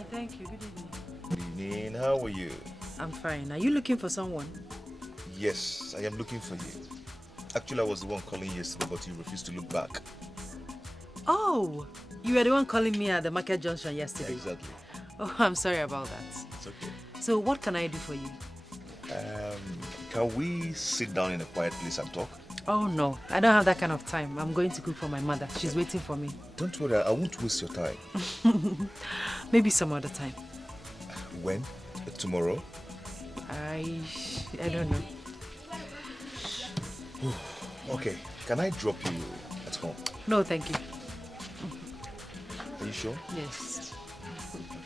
fine, thank you. Good evening. Good evening. How are you? I'm fine. Are you looking for someone? Yes, I am looking for you. Actually, I was the one calling yesterday, but you refused to look back. Oh, you were the one calling me at the market junction yesterday. Exactly. Oh, I'm sorry about that. It's okay. So what can I do for you? Can we sit down in a quiet place and talk? Oh no, I don't have that kind of time. I'm going to cook for my mother. She's waiting for me. Don't worry, I won't waste your time. Maybe some other time. When? Tomorrow? I don't know. Okay, can I drop you at home? No, thank you. Are you sure? Yes.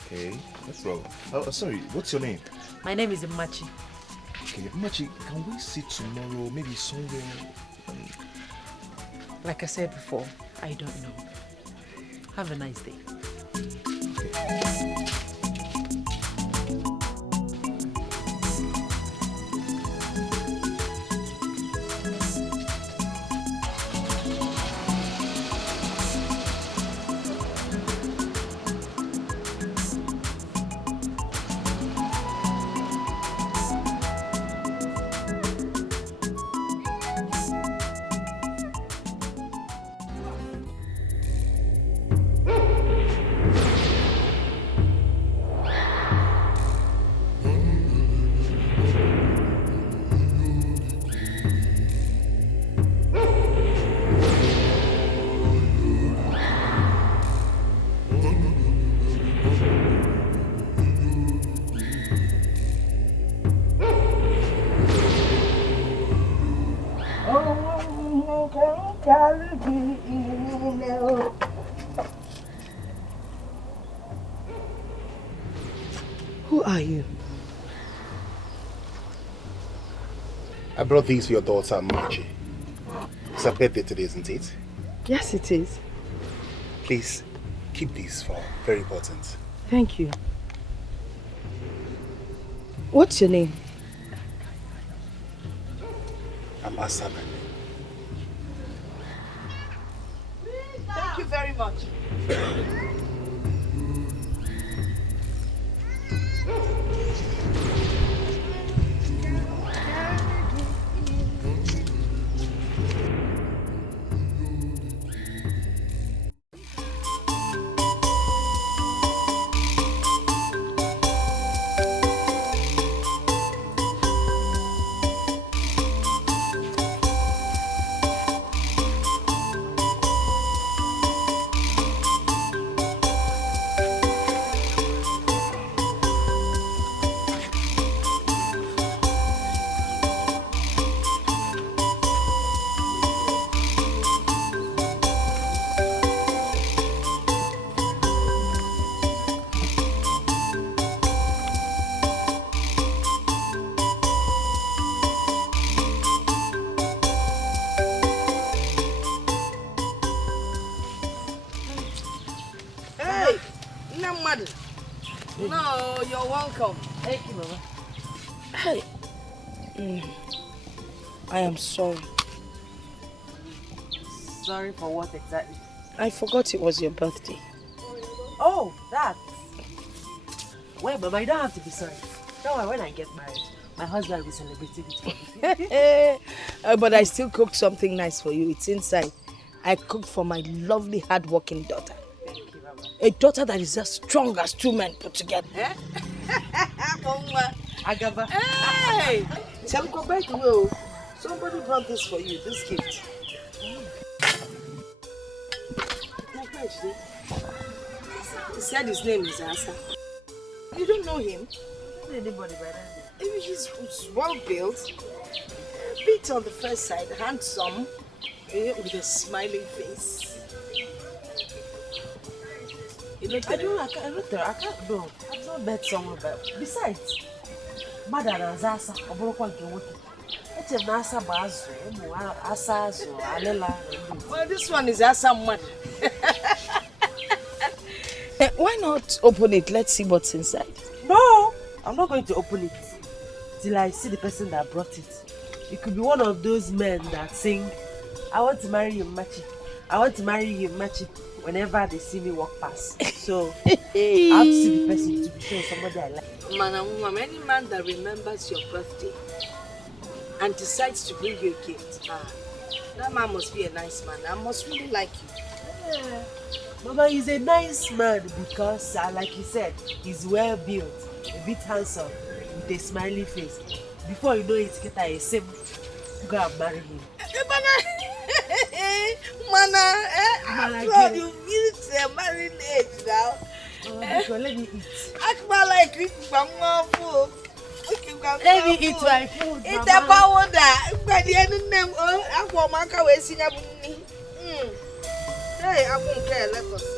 Okay, no problem. Oh, sorry, what's your name? My name is Machi. Okay, Machi, can we sit tomorrow, maybe somewhere? Like I said before, I don't know. Have a nice day. Okay. Who are you? I brought these for your daughter, Machi. It's her birthday today, isn't it? Yes, it is. Please, keep these for her. Very important. Thank you. What's your name? I'm Asaman. Thank you very much. No, you're welcome. Thank you, Mama. Hey. I am sorry. Sorry for what exactly? I forgot it was your birthday. Oh, that. Well, Mama, you don't have to be sorry. Don't worry, when I get married, my husband will be celebrating it for me. But I still cooked something nice for you. It's inside. I cooked for my lovely, hard-working daughter. Thank you, Mama. A daughter that is as strong as two men put together. Agaba. Hey! Shall we go back to you? Somebody brought this for you, this gift. He said his name is Asa. You don't know him? I don't know anybody by that name. He's well built, a bit on the first side, handsome, with a smiling face. I can't know. I've not met someone, but besides, Mother and Asa, well, this one is Asa mad. Why not open it? Let's see what's inside. No, I'm not going to open it till I see the person that brought it. It could be one of those men that sing, I want to marry you, Machi. I want to marry you, Machi, whenever they see me walk past. So I have to see the person to be sure somebody I like. Man and woman, any man that remembers your birthday and decides to bring you a gift, that man must be a nice man. I must really like you. Yeah. Mama, he's a nice man because, like you said, he's well built, a bit handsome, with a smiley face. Before you know it, get a sim, go and marry him. After you reach a married age now. Let me eat. Let me eat my food, it's Mama. about that. Hey, I won't care. Let us see.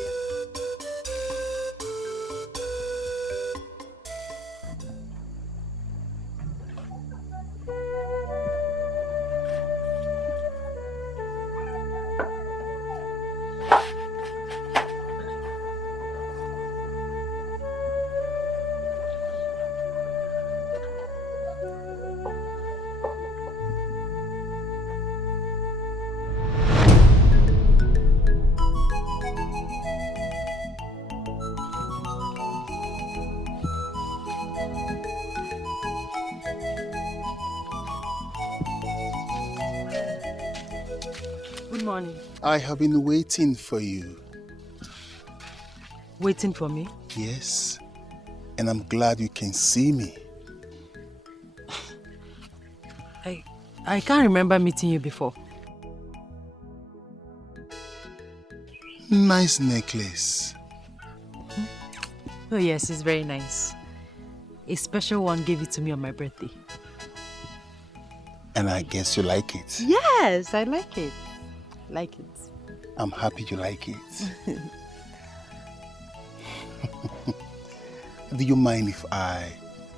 Good morning. I have been waiting for you. Waiting for me? Yes. And I'm glad you can see me. I can't remember meeting you before. Nice necklace. Oh yes, it's very nice. A special one gave it to me on my birthday. And I guess you like it. Yes, I like it. Like it. I'm happy you like it. Do you mind if I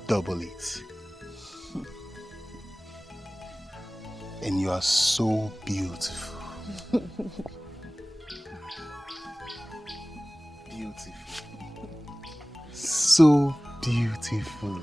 double it? And you are so beautiful. Beautiful. So beautiful.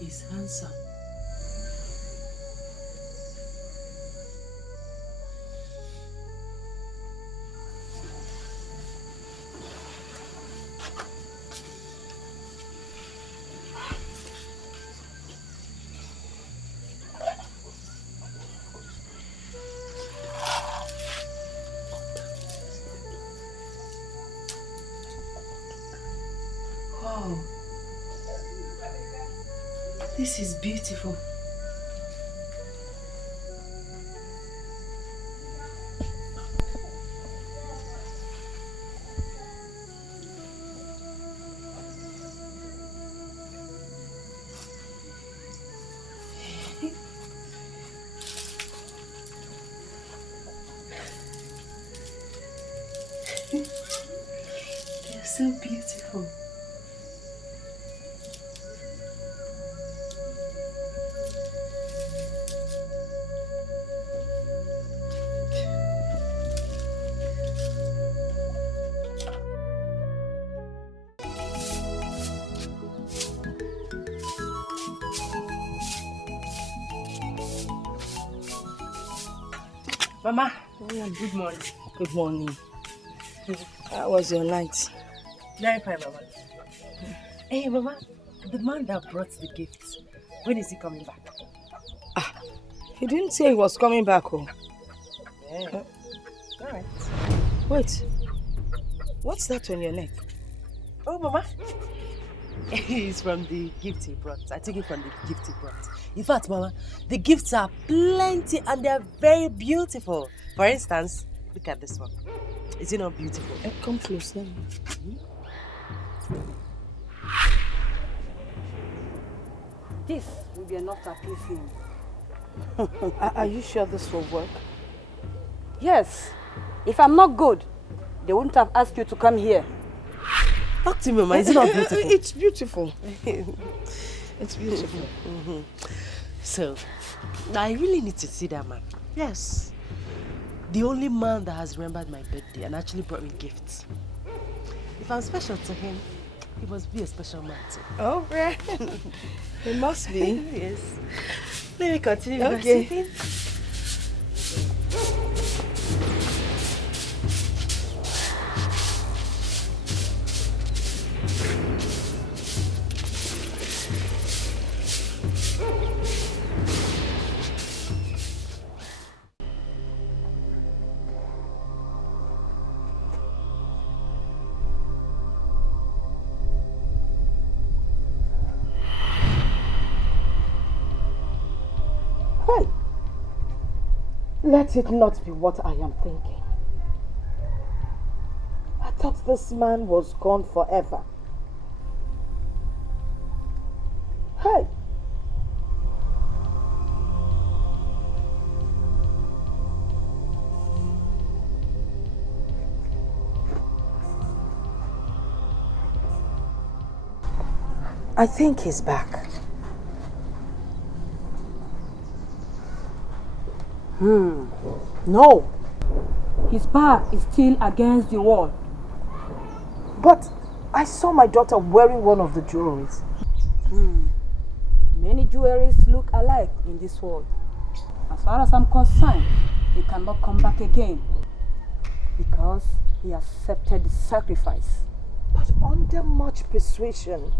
He's handsome. Wow. This is beautiful. They're so beautiful. Mama, good morning. Good morning. How was your night? Very fine, Mama. Hey, Mama, the man that brought the gifts, when is he coming back? He didn't say he was coming back. Oh. Yeah. Alright. Wait. What's that on your neck? Oh, Mama. It's from the gift he brought. I took it from the gift he brought. In fact, Mama, the gifts are plenty and they're very beautiful. For instance, look at this one. Is it not beautiful? Come close now. This will be enough to appease him. Are you sure this will work? Yes. If I'm not good, they wouldn't have asked you to come here. Talk to me, Mama. Is it not beautiful? It's beautiful. It's beautiful. So, I really need to see that man. Yes. The only man that has remembered my birthday and actually brought me gifts. If I'm special to him, he must be a special man too. Oh, yeah. It must be. Yes. Let me continue. Okay. Let it not be what I am thinking. I thought this man was gone forever. Hey! I think he's back. No. His back is still against the wall. But I saw my daughter wearing one of the jewelries. Many jewelries look alike in this world. As far as I'm concerned, he cannot come back again because he accepted the sacrifice. But under much persuasion,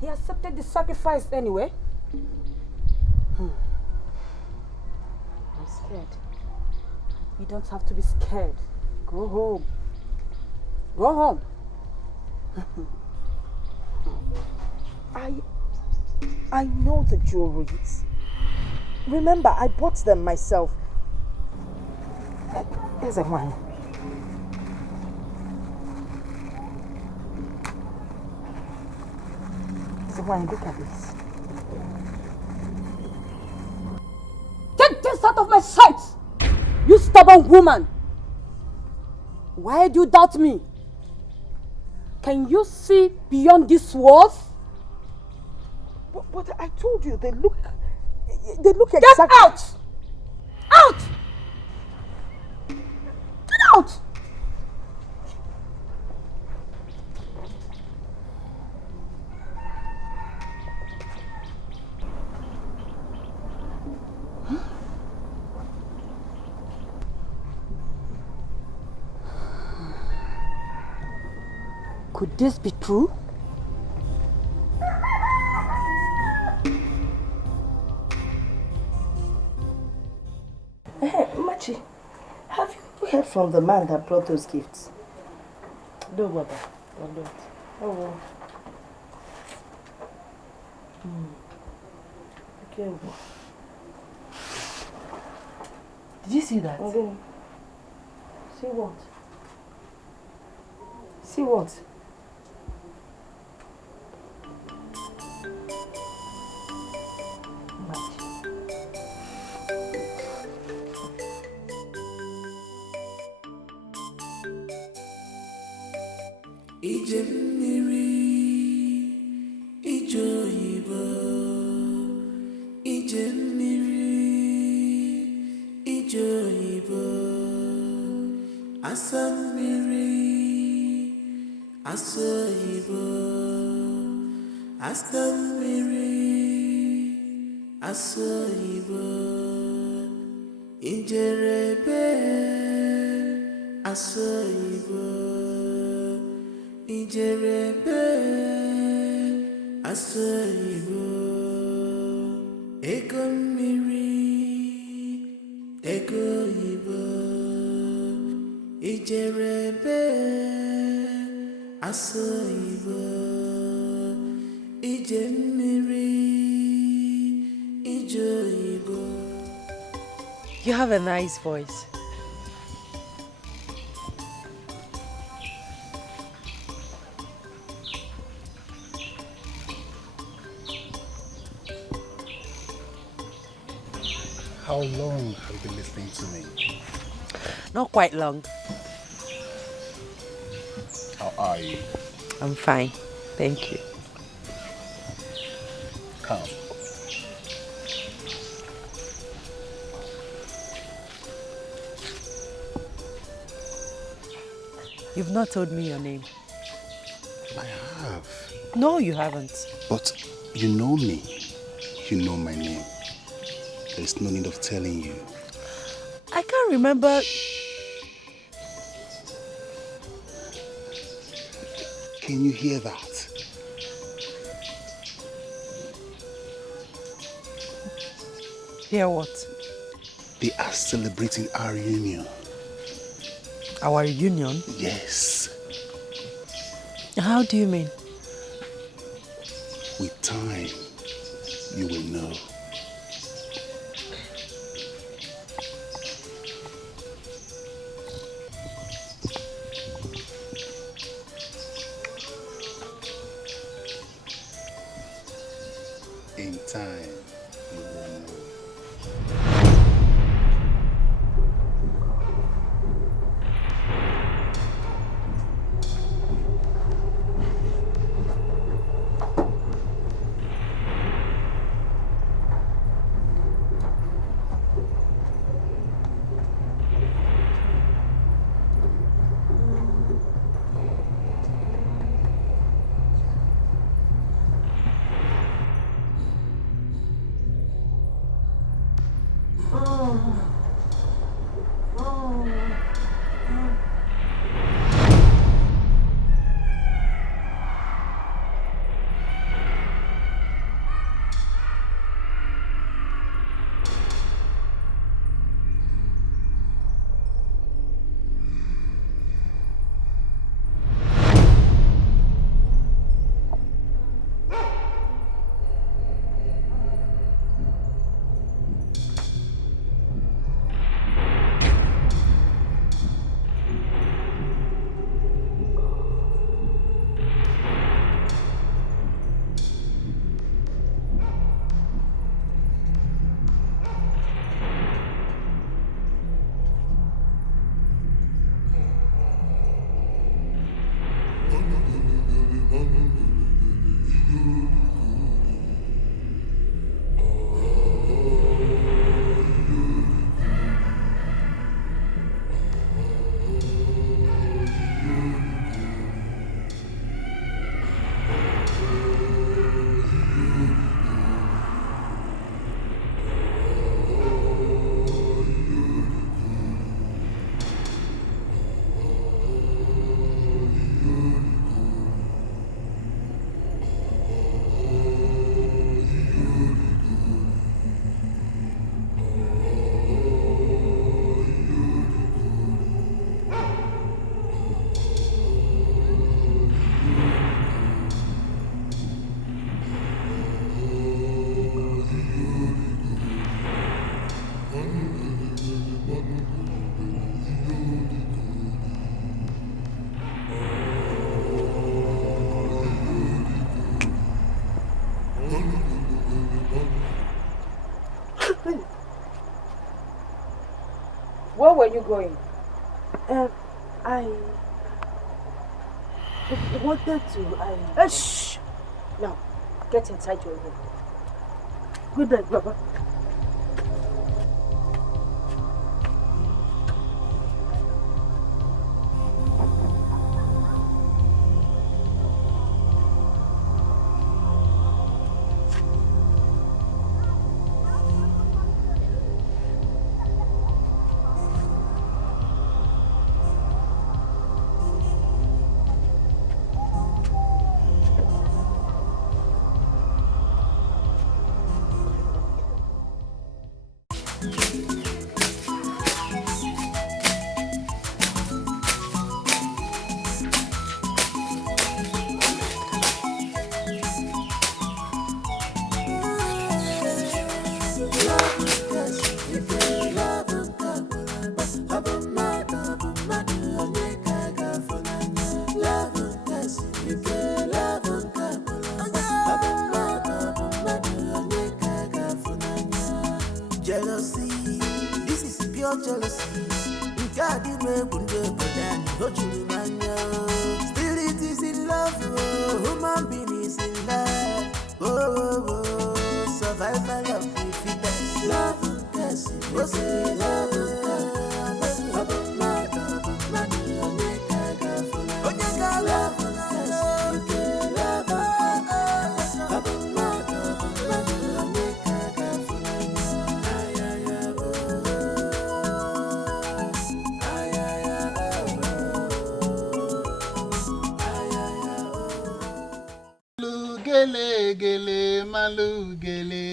he accepted the sacrifice anyway. I'm scared. You don't have to be scared. Go home. Go home. I know the jewelries. Remember, I bought them myself. Here's a one. Here's a one. Look at this. Take this out of my sight! You stubborn woman! Why do you doubt me? Can you see beyond these walls? But I told you, they look exactly... Get out! Out! Get out! Could this be true? Hey, Machi, have you heard from the man that brought those gifts? No, Mama. I'm not. Oh, well. Okay. Did you see that? Okay. See what? See what? Ije mmiri, ije oyibo, ije mmiri, ije oyibo, asa mmiri, asa oyibo, asa mmiri, asa oyibo, ijerebe, asa oyibo. Ijerebe asoyibo ego mmiri ego oyibo ijerebe asoyibo ije mmiri ije oyibo. You have a nice voice. How long have you been listening to me? Not quite long. How are you? I'm fine. Thank you. Come. You've not told me your name. I have. No, you haven't. But you know me. You know my name. There's no need of telling you. I can't remember. Can you hear that? Hear what? They are celebrating our reunion. Our reunion? Yes. How do you mean? With time, you will know. In time, you will know. Where were you going? I wanted to. Shh! Now, get inside your room. Good night, Baba. Jealousy, this is pure jealousy. You got it, me, still Gele gele malu gele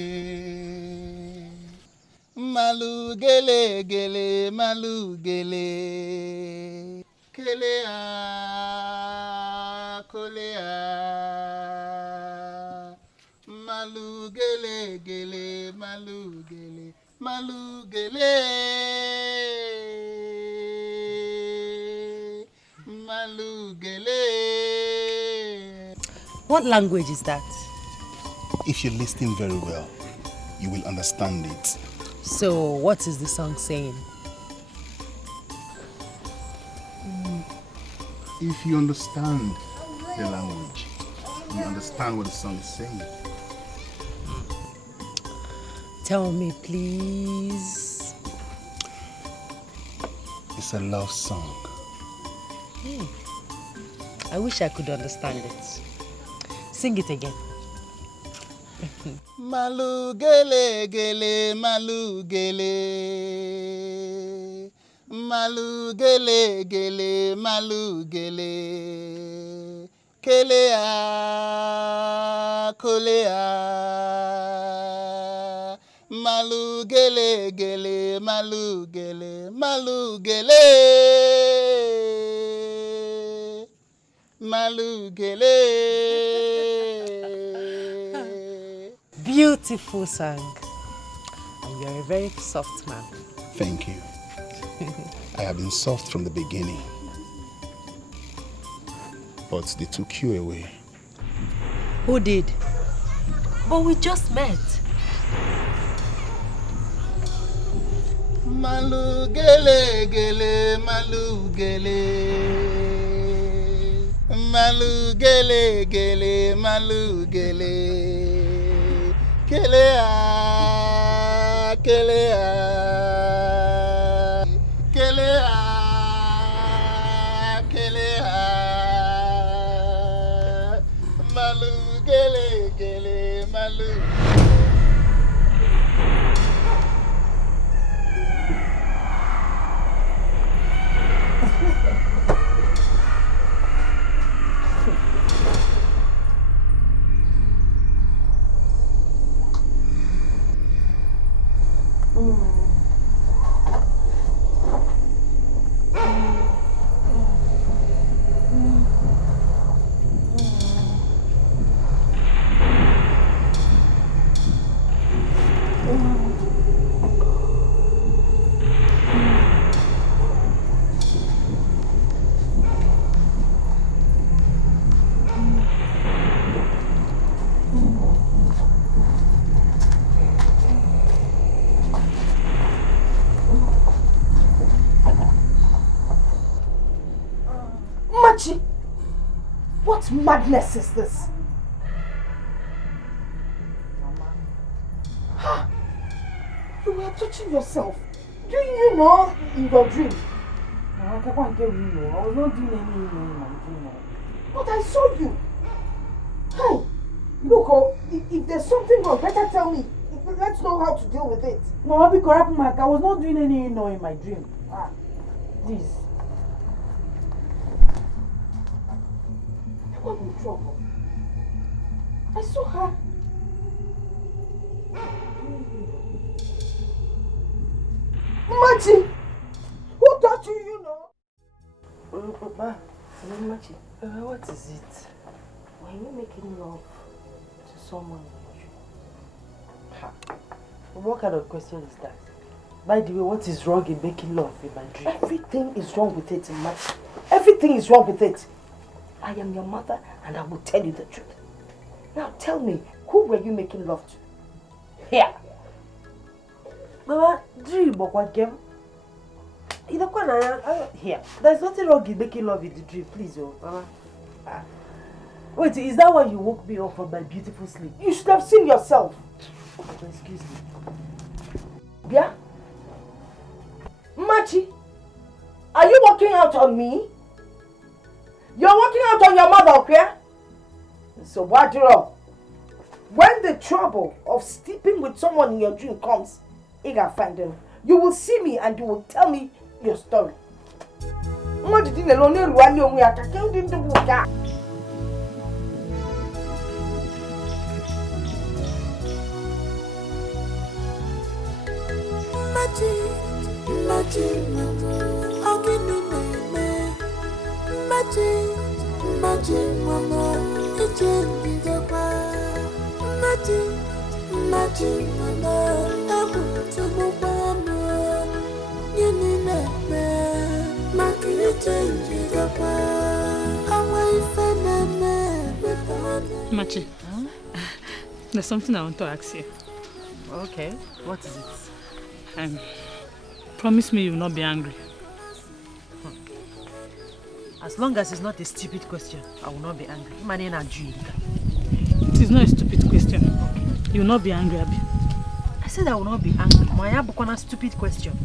malu gele gele malu gele kele a kole a malu gele gele malu gele malu gele malu gele. What language is that? If you listen very well, you will understand it. So, what is the song saying? If you understand the language, you understand what the song is saying. Tell me, please. It's a love song. I wish I could understand it. Sing it again. Malu gele gele malu gele malu gele gele malu gele kele a kole a malu gele gele malu gele malu gele malu gele. Beautiful song. And you're a very soft man. Thank you. I have been soft from the beginning. But they took you away. Who did? But we just met. Malu gele gele malu gele malu gele gele malu gele kele a kele a kele a kele a malu gele gele malu. What madness is this? Mama. You were touching yourself. Do you know in your dream? No, I can't get you. I was not doing anything in my dream. But I saw you. Hey, look, if there's something wrong, better tell me. Let's know how to deal with it. No, I'll be correct, Mark. I was not doing anything in my dream. Please. I'm in trouble. I saw her. Machi! Who taught you, you know? Papa, Machi, what is it? Were you making love to someone? What kind of question is that? By the way, what is wrong in making love in my dream? Everything is wrong with it, Machi. Everything is wrong with it. I am your mother and I will tell you the truth. Now tell me, who were you making love to? Here. Mama, dream of what game? Here. There's nothing wrong in making love in the dream, please, oh, Mama. Wait, is that why you woke me up from my beautiful sleep? You should have seen yourself. Excuse me. Yeah? Machi, are you walking out on me? You're walking out out on your mother, okay? So what do you? When the trouble of sleeping with someone in your dream comes, you can find them. You will see me and you will tell me your story. What did you know? Machi, there's something I want to ask you. Okay, what is it? Promise me you will not be angry. As long as it's not a stupid question, I will not be angry. It is not a stupid question. You will not be angry, Abi. I said I will not be angry. Maya Bukwana stupid question.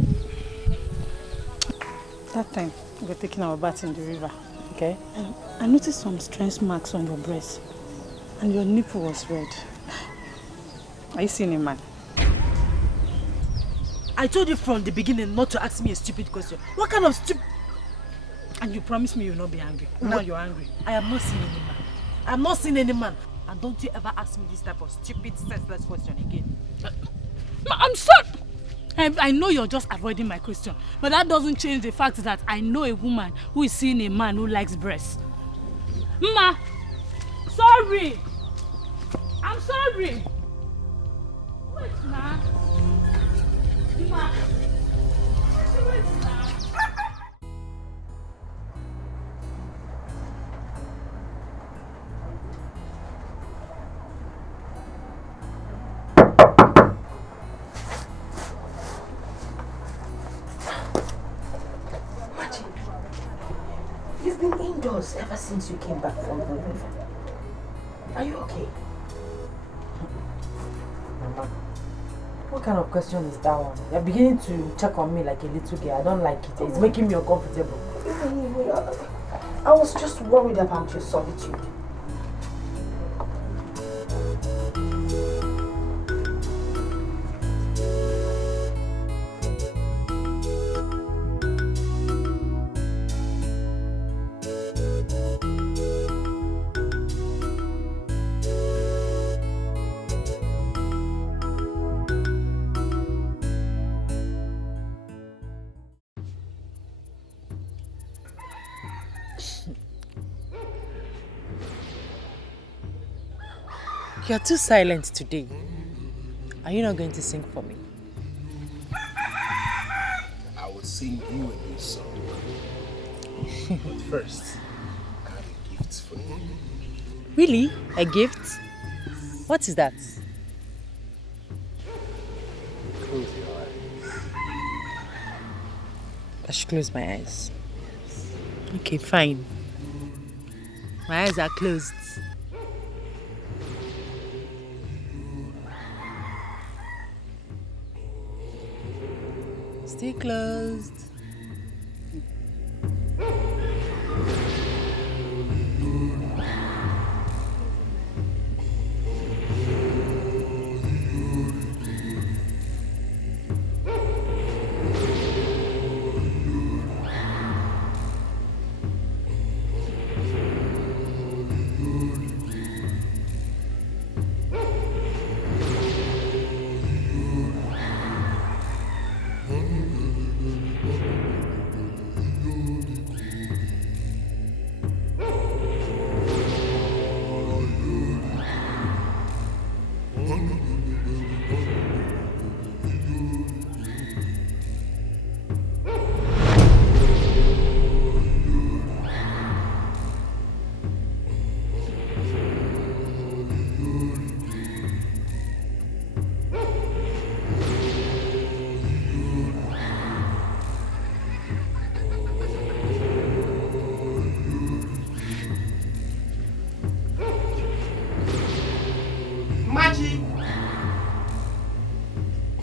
That time we were taking our bath in the river. Okay. I noticed some strange marks on your breast. And your nipple was red. Are you seeing a man? I told you from the beginning not to ask me a stupid question. What kind of stupid... And you promised me you will not be angry. Now you're angry. I am not seeing any man. I am not seeing any man. And don't you ever ask me this type of stupid, senseless question again. I'm sorry. I know you're just avoiding my question. But that doesn't change the fact that I know a woman who is seeing a man who likes breasts. Ma! Sorry! I'm sorry! Wait, Ma! Ma! Wait, Ma! You've been indoors ever since you came back from the river. Are you okay? Mama, what kind of question is that one? You're beginning to check on me like a little girl. I don't like it. It's making me uncomfortable. I was just worried about your solitude. You're too silent today. Are you not going to sing for me? I will sing you a new song. But first, I have a gift for you. Really? A gift? What is that? Close your eyes. I should close my eyes. Okay, fine. My eyes are closed. Stay closed.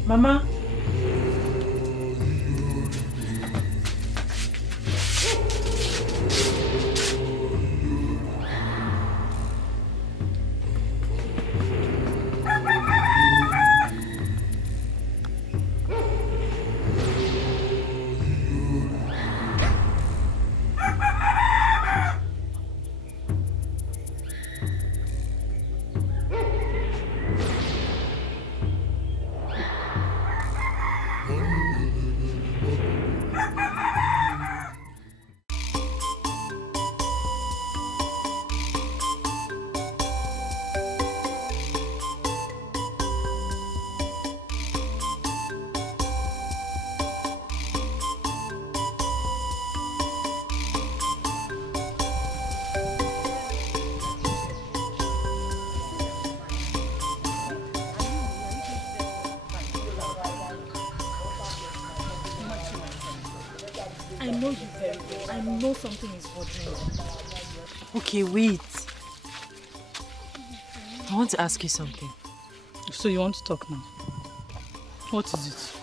Mama. I know something is bothering you. Okay, wait. I want to ask you something. So you want to talk now? What is it?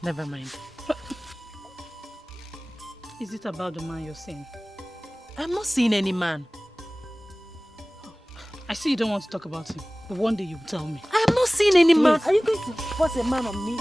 Never mind. Is it about the man you're saying? I'm not seeing any man. I see you don't want to talk about him, but one day you'll tell me. I am not seeing any man. Are you going to force a man on me?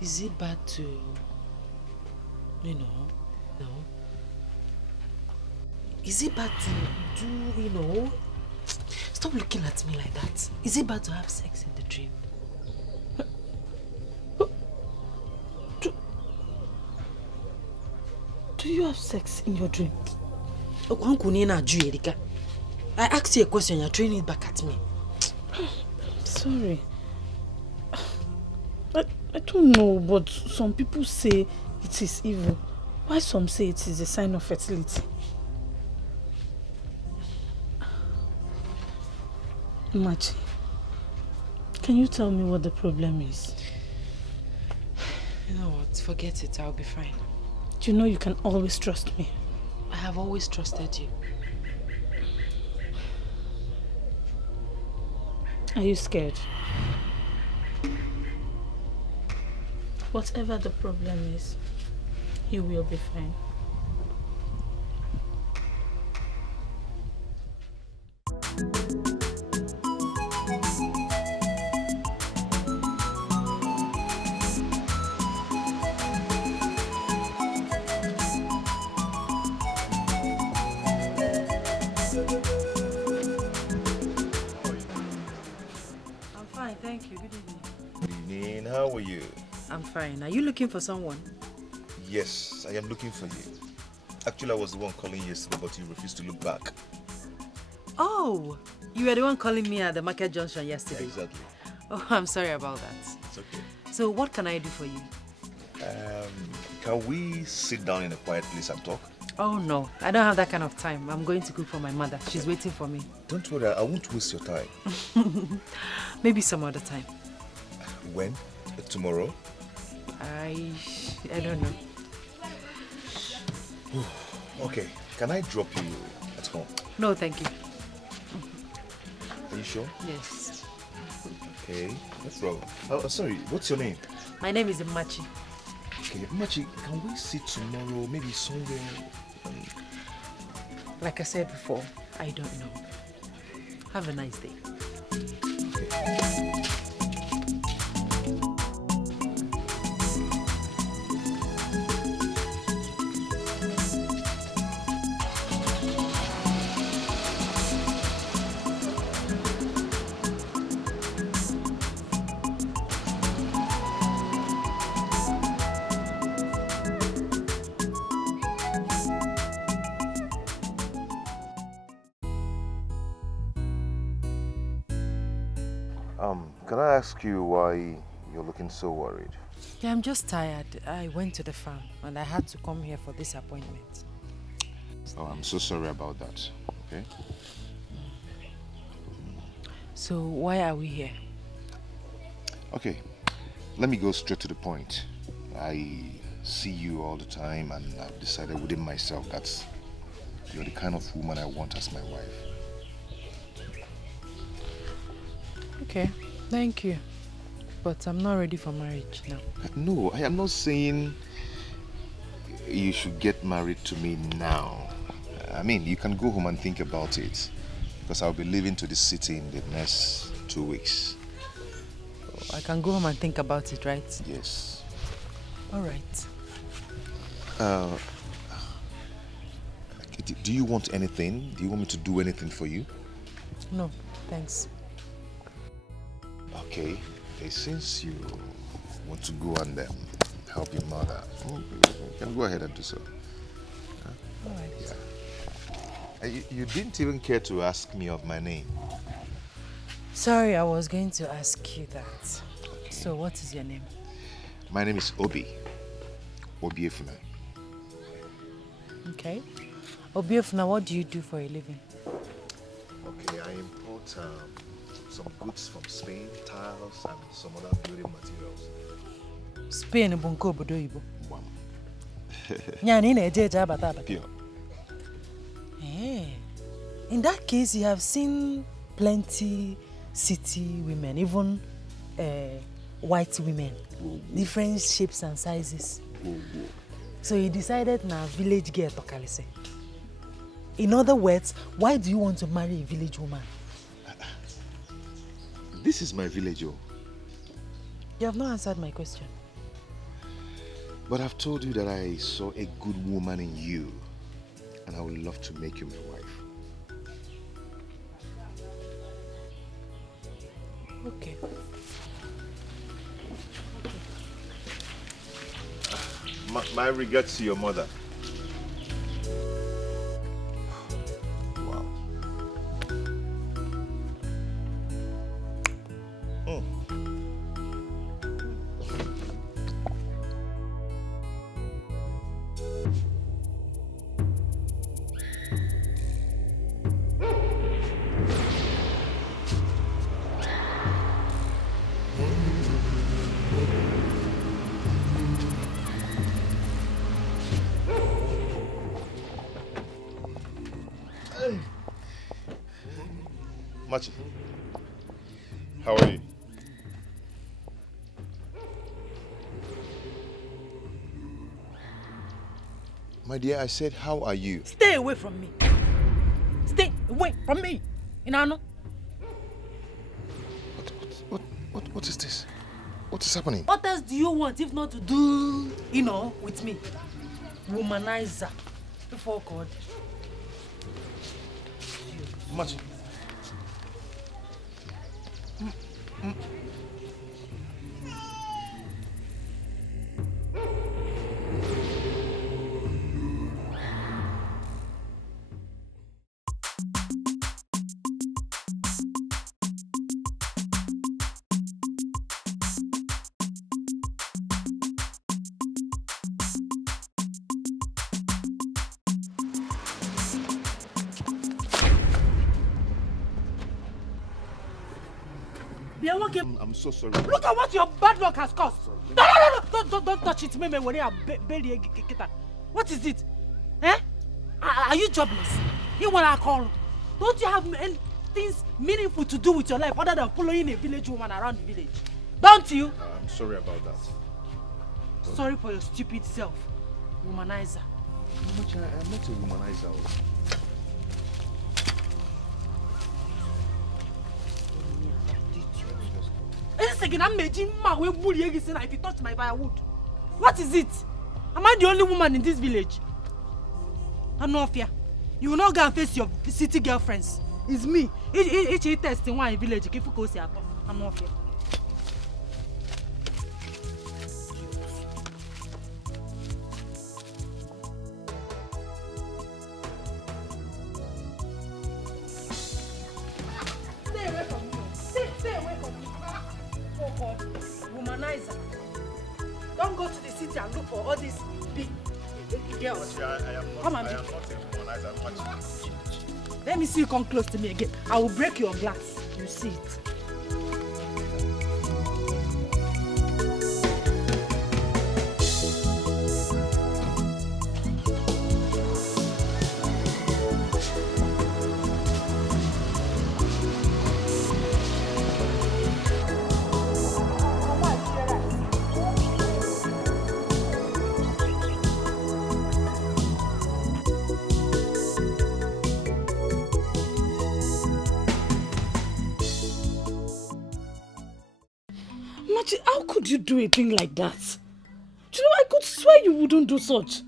Is it bad to, no? Is it bad to do, Stop looking at me like that. Is it bad to have sex in the dream? Do you have sex in your dream? I asked you a question, you're throwing it back at me. Sorry. I don't know, but some people say it is evil. Why some say it is a sign of fertility? Machi, can you tell me what the problem is? You know what? Forget it. I'll be fine. You know you can always trust me. I have always trusted you. Are you scared? Whatever the problem is, you will be fine. I'm fine, thank you. Good evening. Good evening, how are you? I'm fine. Are you looking for someone? Yes, I am looking for you. Actually, I was the one calling yesterday, but you refused to look back. Oh, you were the one calling me at the market junction yesterday. Exactly. Oh, I'm sorry about that. It's okay. So what can I do for you? Can we sit down in a quiet place and talk? Oh no, I don't have that kind of time. I'm going to cook for my mother. She's waiting for me. Don't worry, I won't waste your time. Maybe some other time. When? Tomorrow? I don't know. Okay, can I drop you at home? No, thank you. Are you sure? Yes. Okay, no problem. Oh, sorry, what's your name? My name is Machi. Okay, Machi, can we sit tomorrow, maybe somewhere? Like I said before, I don't know. Have a nice day. Okay. Can I ask you why You're looking so worried. Yeah, I'm just tired. I went to the farm and I had to come here for this appointment. Oh, I'm so sorry about that. Okay? So why are we here? Okay, let me go straight to the point. I see you all the time and I've decided within myself that you're the kind of woman I want as my wife. Okay, thank you. But I'm not ready for marriage now. No, I am not saying you should get married to me now. I mean, you can go home and think about it. Because I'll be leaving to the city in the next 2 weeks. I can go home and think about it, right? Yes. All right. Do you want anything? Do you want me to do anything for you? No, thanks. Okay. Since you want to go and help your mother, you can go ahead and do so. All right. Yeah. You didn't even care to ask me of my name. Sorry, I was going to ask you that. Okay. So what is your name? My name is Obi. Obiefuna. Okay. Obiefuna, what do you do for a living? Okay, I import some goods from Spain, tiles and some other building materials. Spain, bunko obodo Igbo. Wow. Nyani na-eje abata. Pure. Hey. In that case, you have seen plenty city women, even white women, different shapes and sizes. So you decided now village girl to Kalise. In other words, why do you want to marry a village woman? This is my village, oh. You have not answered my question. But I've told you that I saw a good woman in you, and I would love to make you my wife. Okay. My regards to your mother. Wow. Machi, how are you? My dear, I said, how are you? Stay away from me. Stay away from me. Inano. What is this? What is happening? What else do you want if not to do, with me? Womanizer. Before God. Machi. I'm so sorry. Look at what your bad luck has caused. No, don't touch it. What is it? Eh? Are you jobless? You want to call? Don't you have any things meaningful to do with your life other than following a village woman around the village? Don't you? I'm sorry about that. Sorry for your stupid self. Womanizer. I'm not a womanizer. If you touch my firewood. What is it? Am I the only woman in this village? I'm not fear. You will not go and face your city girlfriends. It's me. Each test in one village. I'm not fear. Stay away from me. Stay away from me. Oh God. Womanizer. for all these big girls. Come on. Let me see you come close to me again. I will break your glass. You see it. How could you do a thing like that? You know, I could swear you wouldn't do such.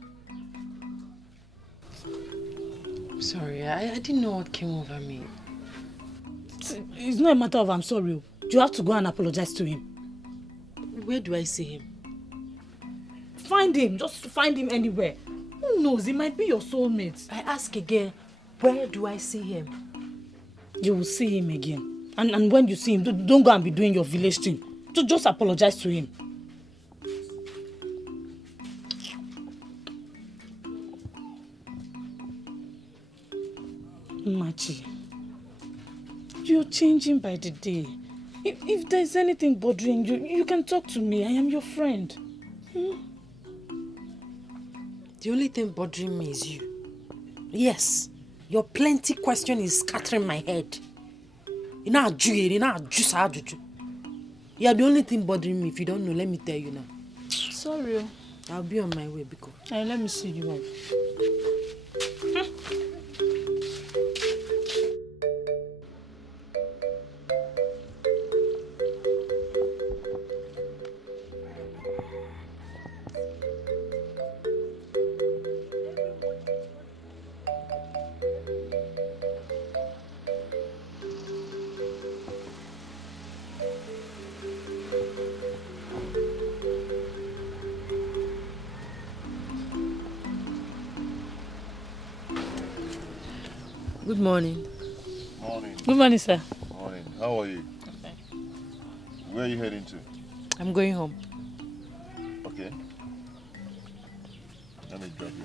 Sorry, I didn't know what came over me. It's not a matter of I'm sorry. You have to go and apologize to him. Where do I see him? Find him. Just find him anywhere. Who knows? He might be your soulmate. I ask again, where do I see him? You will see him again. And when you see him, don't go and be doing your village thing. Just apologize to him. Machi, you're changing by the day. If there's anything bothering you, you can talk to me. I am your friend. The only thing bothering me is you. Yes, your plenty question is scattering my head. You are the only thing bothering me. If you don't know, let me tell you now. Sorry. I'll be on my way, Biko. Let me see you off. Good morning. Morning. Good morning, sir. Morning. How are you? Okay. Where are you heading to? I'm going home. Okay. Let me drop you.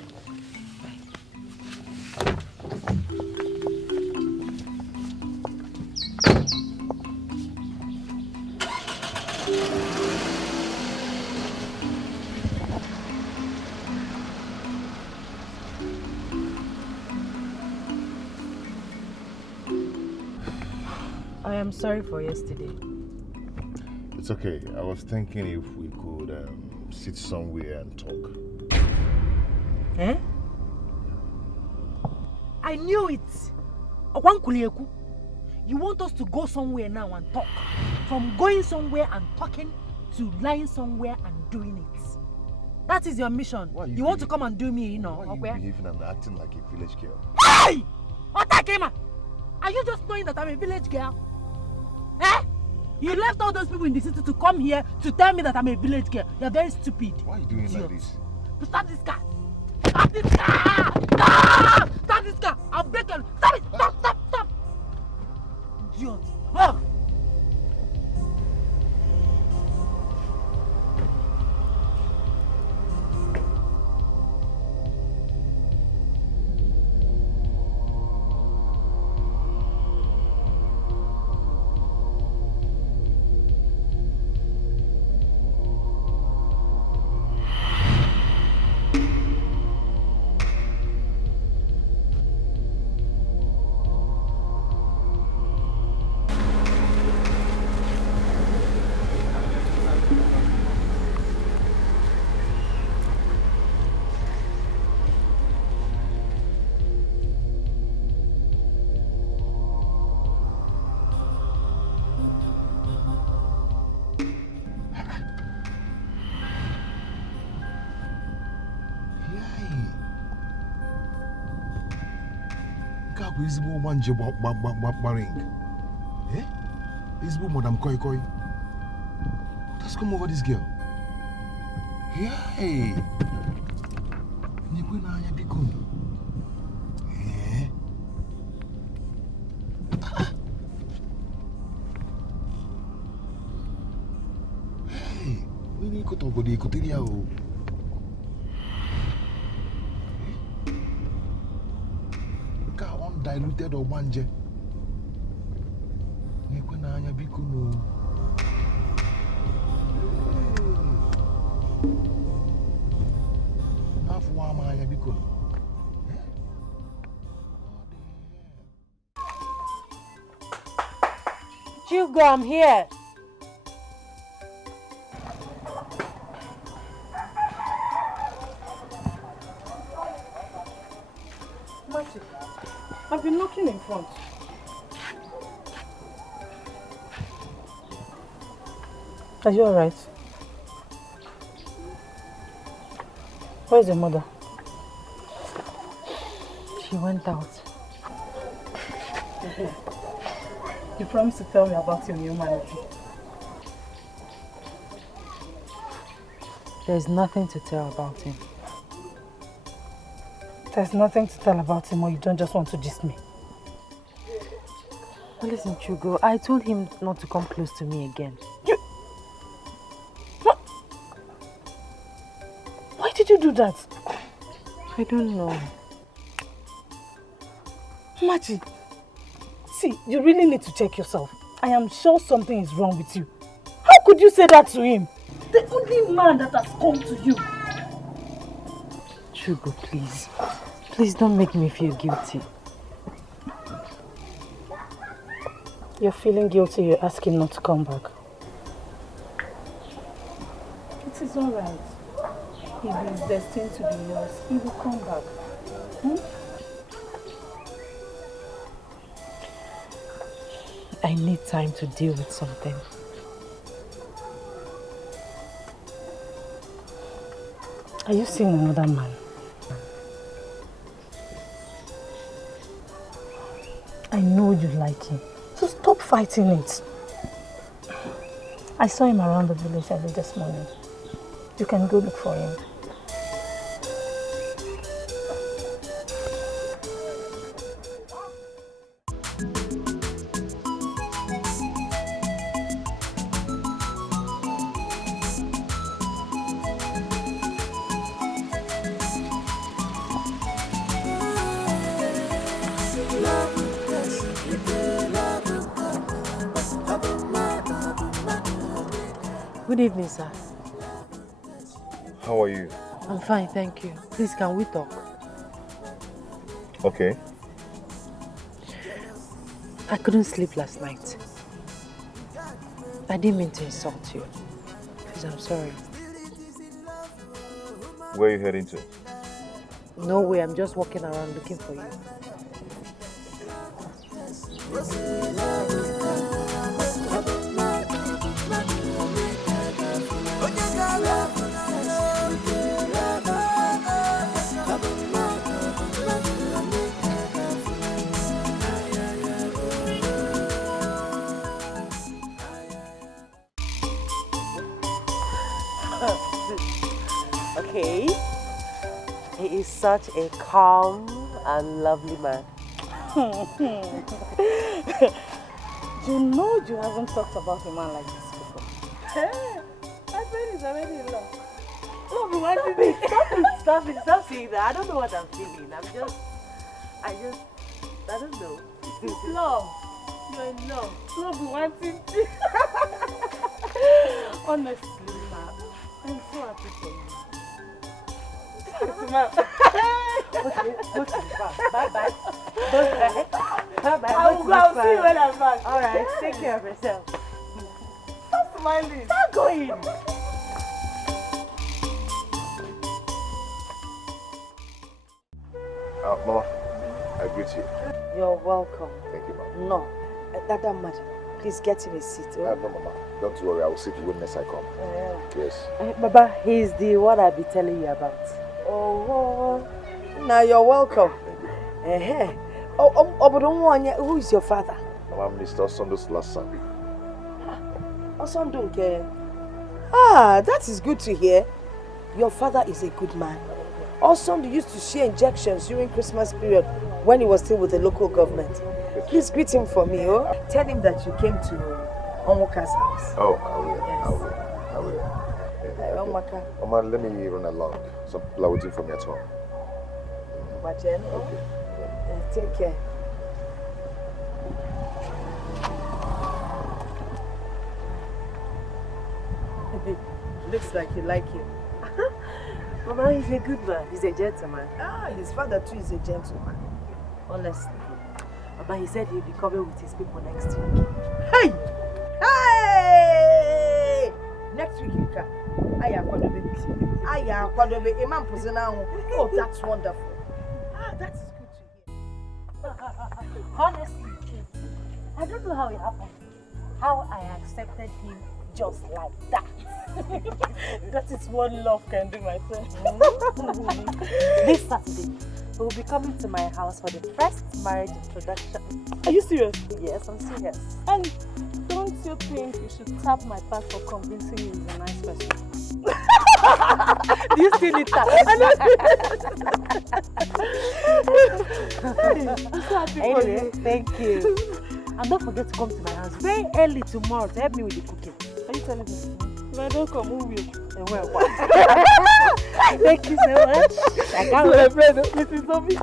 I am sorry for yesterday. It's okay. I was thinking if we could sit somewhere and talk. Eh? I knew it. Owankulieku, you want us to go somewhere now and talk. From going somewhere and talking to lying somewhere and doing it. That is your mission. You want to come and do me, you know? Why are you behaving and acting like a village girl? Hey! Otakema! Are you just knowing that I'm a village girl? Eh? You left all those people in the city to come here to tell me that I'm a village girl. You're very stupid. Why are you doing like this? Stop this car! Stop this car! Stop! Stop this car! I'll break you! Stop it! Stop! Stop! Stop! Idiot! Oh! Ezigbo wanje baring. Eh? Ezigbo Madam Koi Koi. What has come over this girl? Hey. Nibu na anya biko. Eh? Hey, we need to talk about the Koteria. diluted or manje. Nekwenanya bikuno. Nafuamanya bikuno. Hugo, I'm here. Marty, I've been knocking in front. Are you alright? Where's your mother? She went out. You promised to tell me about your new manager. There's nothing to tell about him. There's nothing to tell about him, or you don't just want to gist me? Listen, Chugo, I told him not to come close to me again. Why did you do that? I don't know. Machi, see, you really need to check yourself. I am sure something is wrong with you. How could you say that to him? The only man that has come to you. Chugo, please. Please don't make me feel guilty. You're feeling guilty, you ask him not to come back. It is alright. If he's destined to be yours, he will come back. I need time to deal with something. Are you seeing another man? I know you like him, so stop fighting it. I saw him around the village early this morning. You can go look for him. Good evening, sir. How are you? I'm fine, thank you. Please, can we talk? Okay. I couldn't sleep last night. I didn't mean to insult you. Please, I'm sorry. Where are you heading to? No way, I'm just walking around looking for you. Okay. He is such a calm and lovely man. You know you haven't talked about a man like this before. Hey, my friend is already in love. Stop saying that. I don't know what I'm feeling. I don't know. It's love. You're in love. Love wanting to. Honestly, man, I'm so happy for you. Bye-bye. I'll see you when I'm back. Alright, take care of yourself. Stop smiling. Start going. Mama, I greet you. You're welcome. Thank you, Mama. No, that matter. Please get him a seat. No, Mama. Don't worry, I will sit witness I come. Yes. Baba, he's the one I'll be telling you about. Oh, now you're welcome. Thank you. Who is your father? I'm Mr. Osondo's last son. Osondoke. Ah, that is good to hear. Your father is a good man. Osondo used to share injections during Christmas period when he was still with the local government. Please greet him for me, oh? Tell him that you came to Onwuka's house. Oh, I will. Yes. I will. Onwuka. Mama, let me run along. Some people are waiting for me at home. Take care. Looks like you like him. Mama, he's a good man. He's a gentleman. Ah, his father too is a gentleman. Honestly. Mama, he said he'll be coming with his people next week. Hey! Hey! Next week you come. Aya kwadobe. Aya kwadobe. Imam Puzina. Oh, that's wonderful. Ah, that is good to hear. Honestly, I don't know how it happened. How I accepted him just like that. That is what love can do, my friend. This Saturday, he will be coming to my house for the first marriage introduction. Are you serious? Yes, I'm serious. And don't you think you should tap my back for convincing you he's a nice person? Do you still need that? I'm so happy for Anyway, you. thank you. And don't forget to come to my house very early tomorrow to help me with the cooking. Are you telling me? If I don't come, who will? Well, thank you so much. I can't My wait. friend, Mrs. Obi.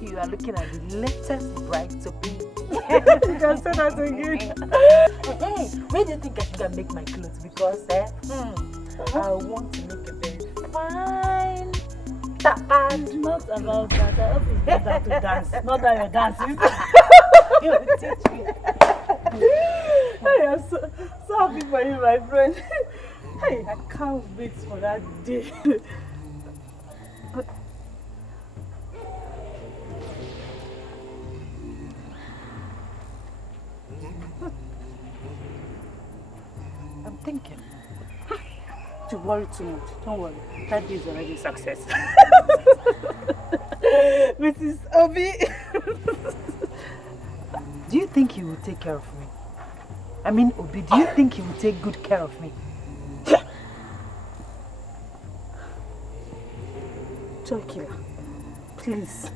You are looking at the latest bride to be. You can say that again. Hey, where do you think I should go and make my clothes? Because I want to make a very fine tapa. Not about that. I hope it's not that to dance. Not that you're dancing. You will teach me. I am so happy for you, my friend. Hey, I can't wait for that day. I'm thinking. You worry too much. Don't worry. That day is already a success. Mrs. Obi. Do you think he will take care of me? I mean, Obi, do you think he will take good care of me? Joy killer, please.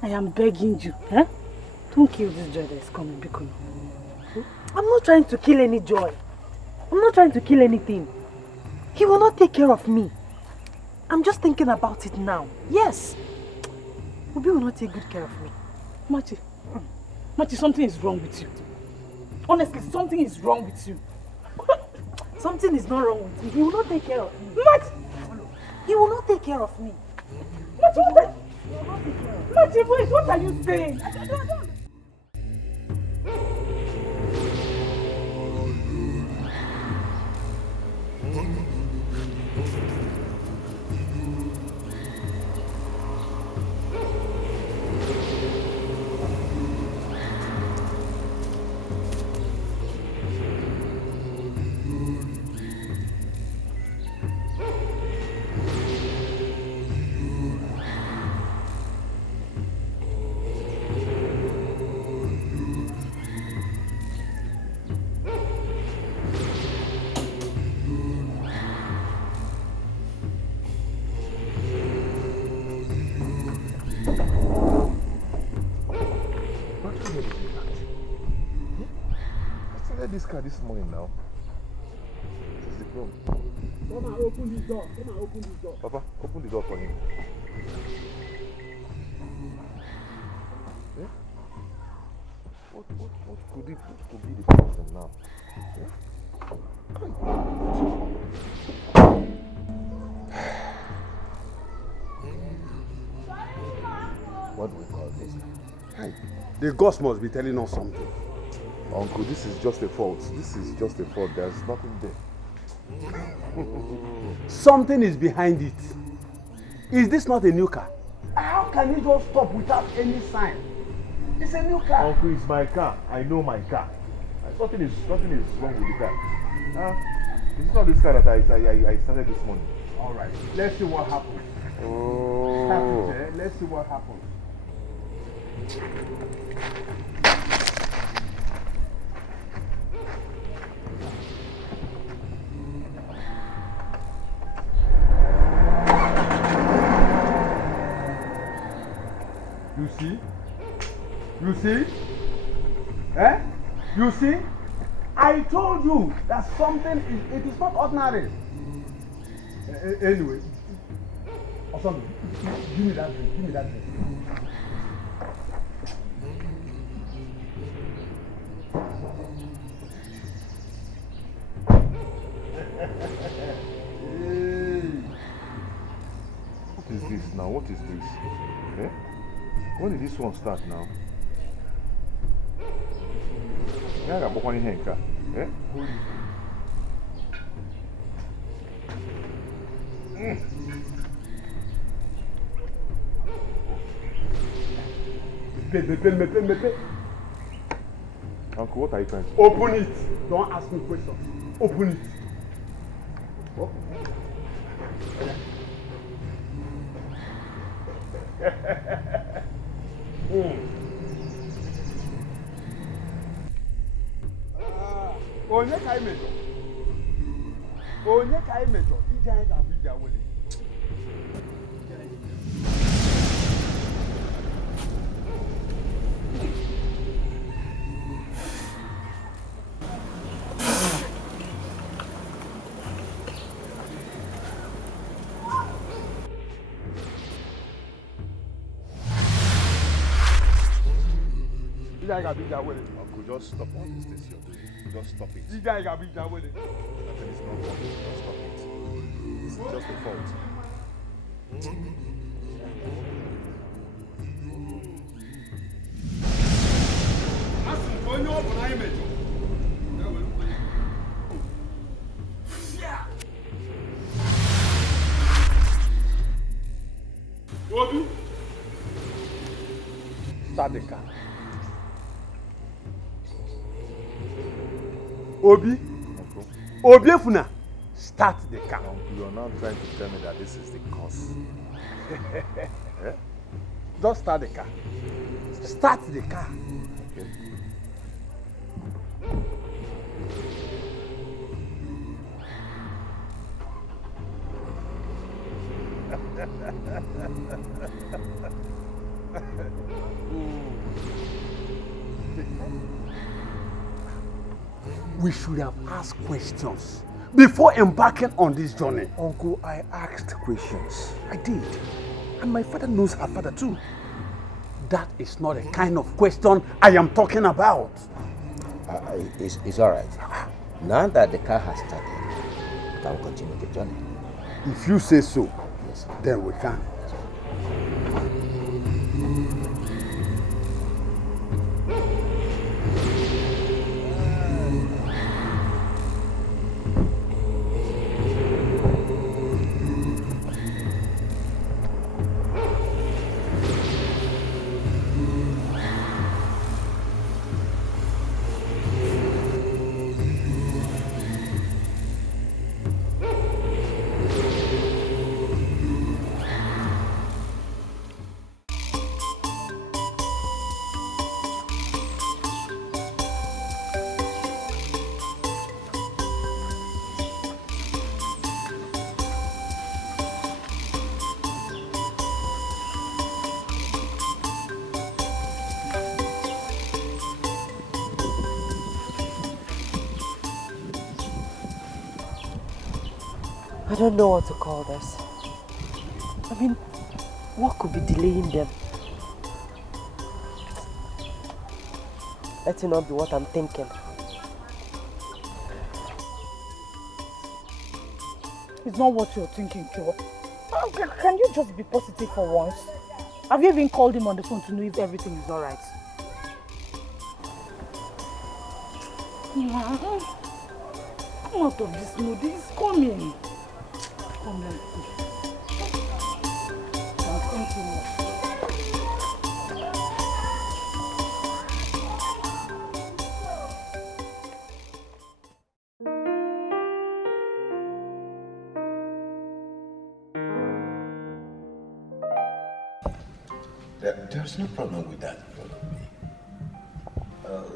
I am begging you. Huh? Don't kill this joy that is coming, Bikono. I'm not trying to kill any joy. I'm not trying to kill anything. He will not take care of me. I'm just thinking about it now. Yes. Obi will not take good care of me. Machi, something is wrong with you. Honestly, something is wrong with you. Something is not wrong with me. He will not take care of me. Machi! He will not take care of me. Machi, wait, what are you saying? This car this morning now. This is the problem. Come and open this door. Come and open this door. Papa, open the door for him. Yeah? What could be the problem now? Yeah? What do we call this? Hey, the ghost must be telling us something. Uncle, this is just a fault. This is just a fault. There's nothing there. Something is behind it. Is this not a new car? How can it just stop without any sign? It's a new car. Uncle, it's my car. I know my car. Nothing is wrong with the car. It's not this car that I started this morning. All right. Let's see what happens. Oh. Let's see what happens. You see? You see? Eh? You see? I told you that something is, it is not ordinary. Anyway, Osando, give me that drink, give me that drink. now? What is this? Eh? When did this one start now? Yeah, I got one in here. Eh? Mepe. Uncle, what are you trying to do? Open it. Don't ask me questions. Open it. Oh. Onye ka ị mejọ? Onye ka ị mejọ? Ije anyị ga-abụ ije awele. Uncle, just stop all this things you're doing. Just stop it. Nothing is not wrong. Just stop it. It's just a fault. Start the car. Obi, Efuna, start the car. You are now trying to tell me that this is the cause. Eh? Just start the car. Start the car. Okay. We should have asked questions before embarking on this journey. Uncle, I asked questions. I did. And my father knows her father too. That is not the kind of question I am talking about. It's all right. Now that the car has started, we can continue the journey. If you say so, Yes, sir. then we can. I don't know what to call this. I mean, what could be delaying them? Let it not be what I'm thinking. It's not what you're thinking, Kyo. Can you just be positive for once? Have you even called him on the phone to know if everything is alright? Come out of this mood. He's coming. Come on. Thank you. There's no problem with that, probably.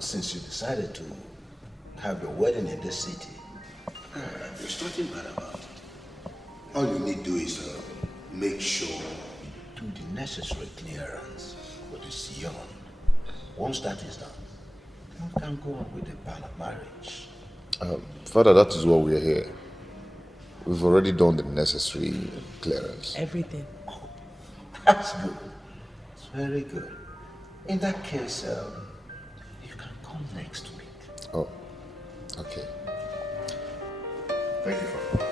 Since you decided to have your wedding in this city, there's nothing bad about it. All you need to do is make sure you do the necessary clearance for this young. Once that is done, we can go on with the plan of marriage. Father, that is why we are here. We've already done the necessary clearance. Everything. Oh, that's good. It's very good. In that case, you can come next week. Oh, okay. Thank you, Father.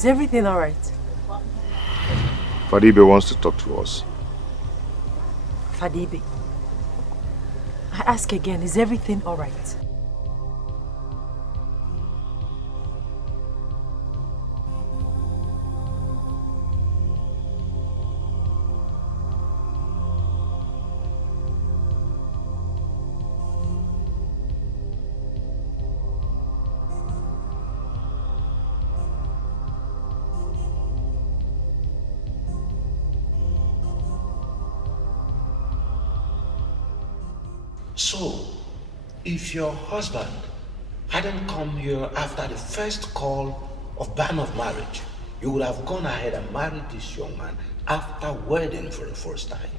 Is everything alright? Fadibe wants to talk to us. Fadibe, I ask again, is everything alright? So, if your husband hadn't come here after the first call of ban of marriage, you would have gone ahead and married this young man after wedding for the first time.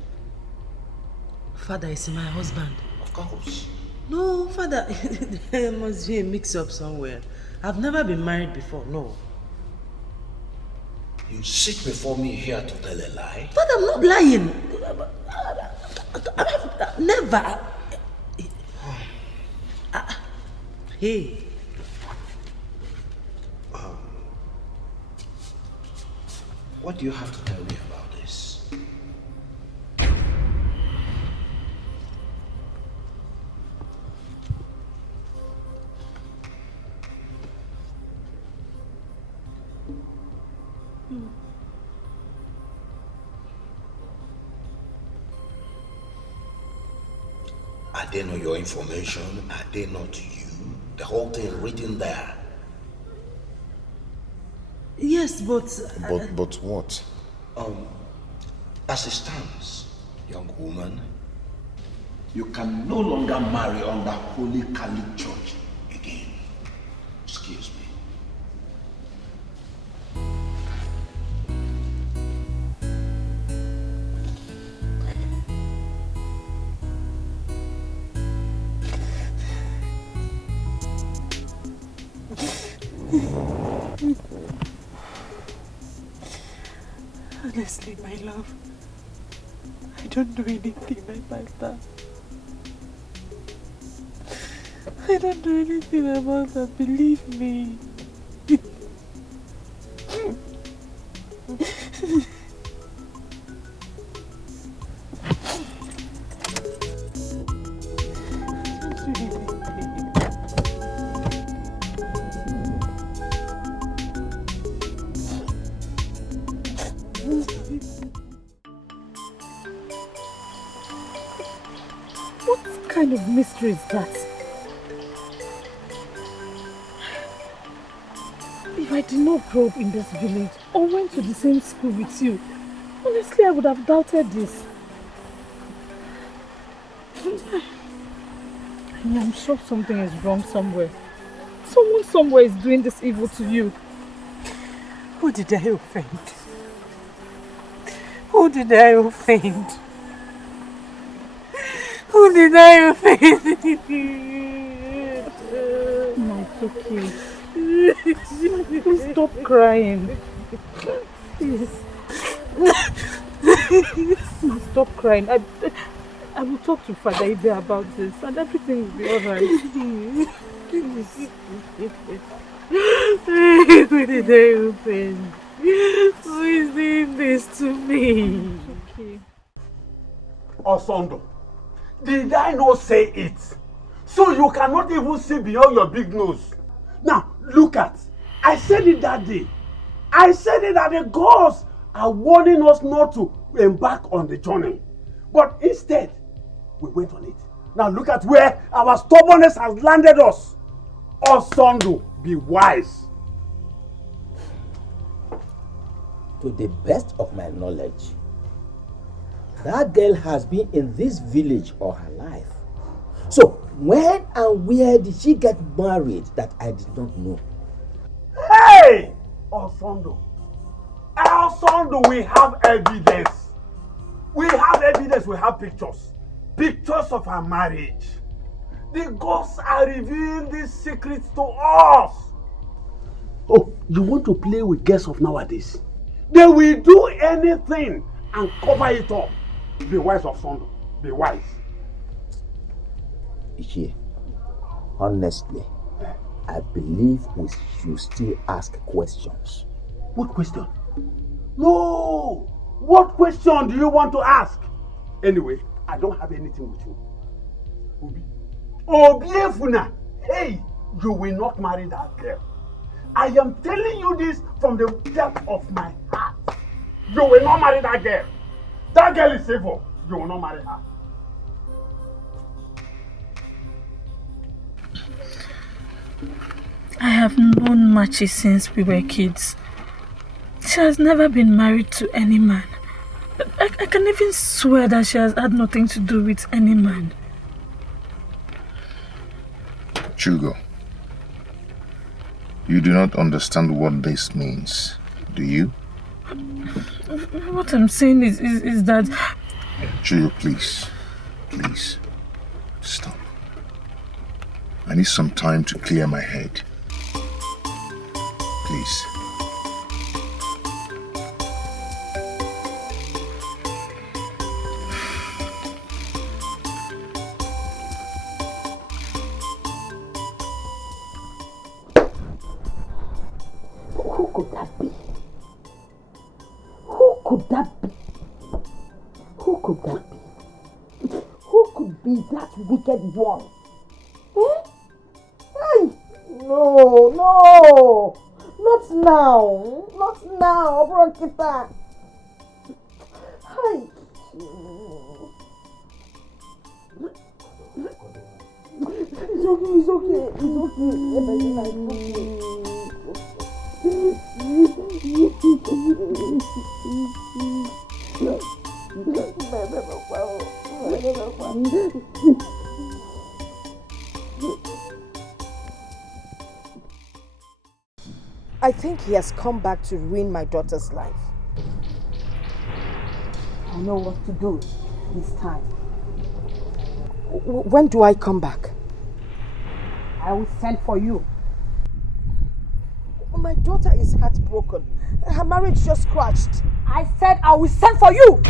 Father, is my husband. Of course. No, Father, there must be a mix-up somewhere. I've never been married before, no. You sit before me here to tell a lie? Father, I'm not lying. Never. Hey. What do you have to tell me about this? Are they not your information? Are they not you? The whole thing written there. Yes, but what? As it stands, young woman, you can no longer marry under Holy Catholic Church again. Excuse me. honestly, my love, I don't know anything about that. I don't know anything about that, believe me. What kind of mystery is that? If I did not grow up in this village or went to the same school with you, honestly, I would have doubted this. And I'm sure something is wrong somewhere. Someone somewhere is doing this evil to you. Who did I offend? Who did I offend? Who did I offend? No, it's okay. Please stop crying. Please. No, stop crying. I will talk to Father Ibe about this and everything will be alright. Please. Who did I offend? Who is doing this to me? It's okay. Osondo, did I not say it? So you cannot even see beyond your big nose. Now, look at, I said it that day. I said it that the gods are warning us not to embark on the journey. But instead, we went on it. Now look at where our stubbornness has landed us. Osondo, be wise. To the best of my knowledge, that girl has been in this village all her life. So, when and where did she get married that I did not know? Hey! Osondo, we have evidence. We have evidence, we have pictures. Pictures of her marriage. The gods are revealing these secrets to us. Oh, you want to play with girls of nowadays? They will do anything and cover it up. Be wise, Osondo. Be wise. Ichie, honestly, I believe we should still ask questions. What question? No! What question do you want to ask? Anyway, I don't have anything with you. Obi. Obiefuna! Hey! You will not marry that girl. I am telling you this from the depth of my heart. You will not marry that girl. That girl is evil. You will not marry her. I have known Machi since we were kids. She has never been married to any man. I can even swear that she has had nothing to do with any man. Chugo, you do not understand what this means, do you? What I'm saying is that... Chugo, please. Please. Stop. I need some time to clear my head. Please. Who could that be? Who could that be? Who could that be? Who could be that wicked one? Eh? Hey! No, no! Not now! Not now, Bronkita! Hey! It's okay, it's okay, it's okay. I think he has come back to ruin my daughter's life. I know what to do this time. When do I come back? I will send for you. My daughter is heartbroken. Her marriage just crashed. I said I will send for you!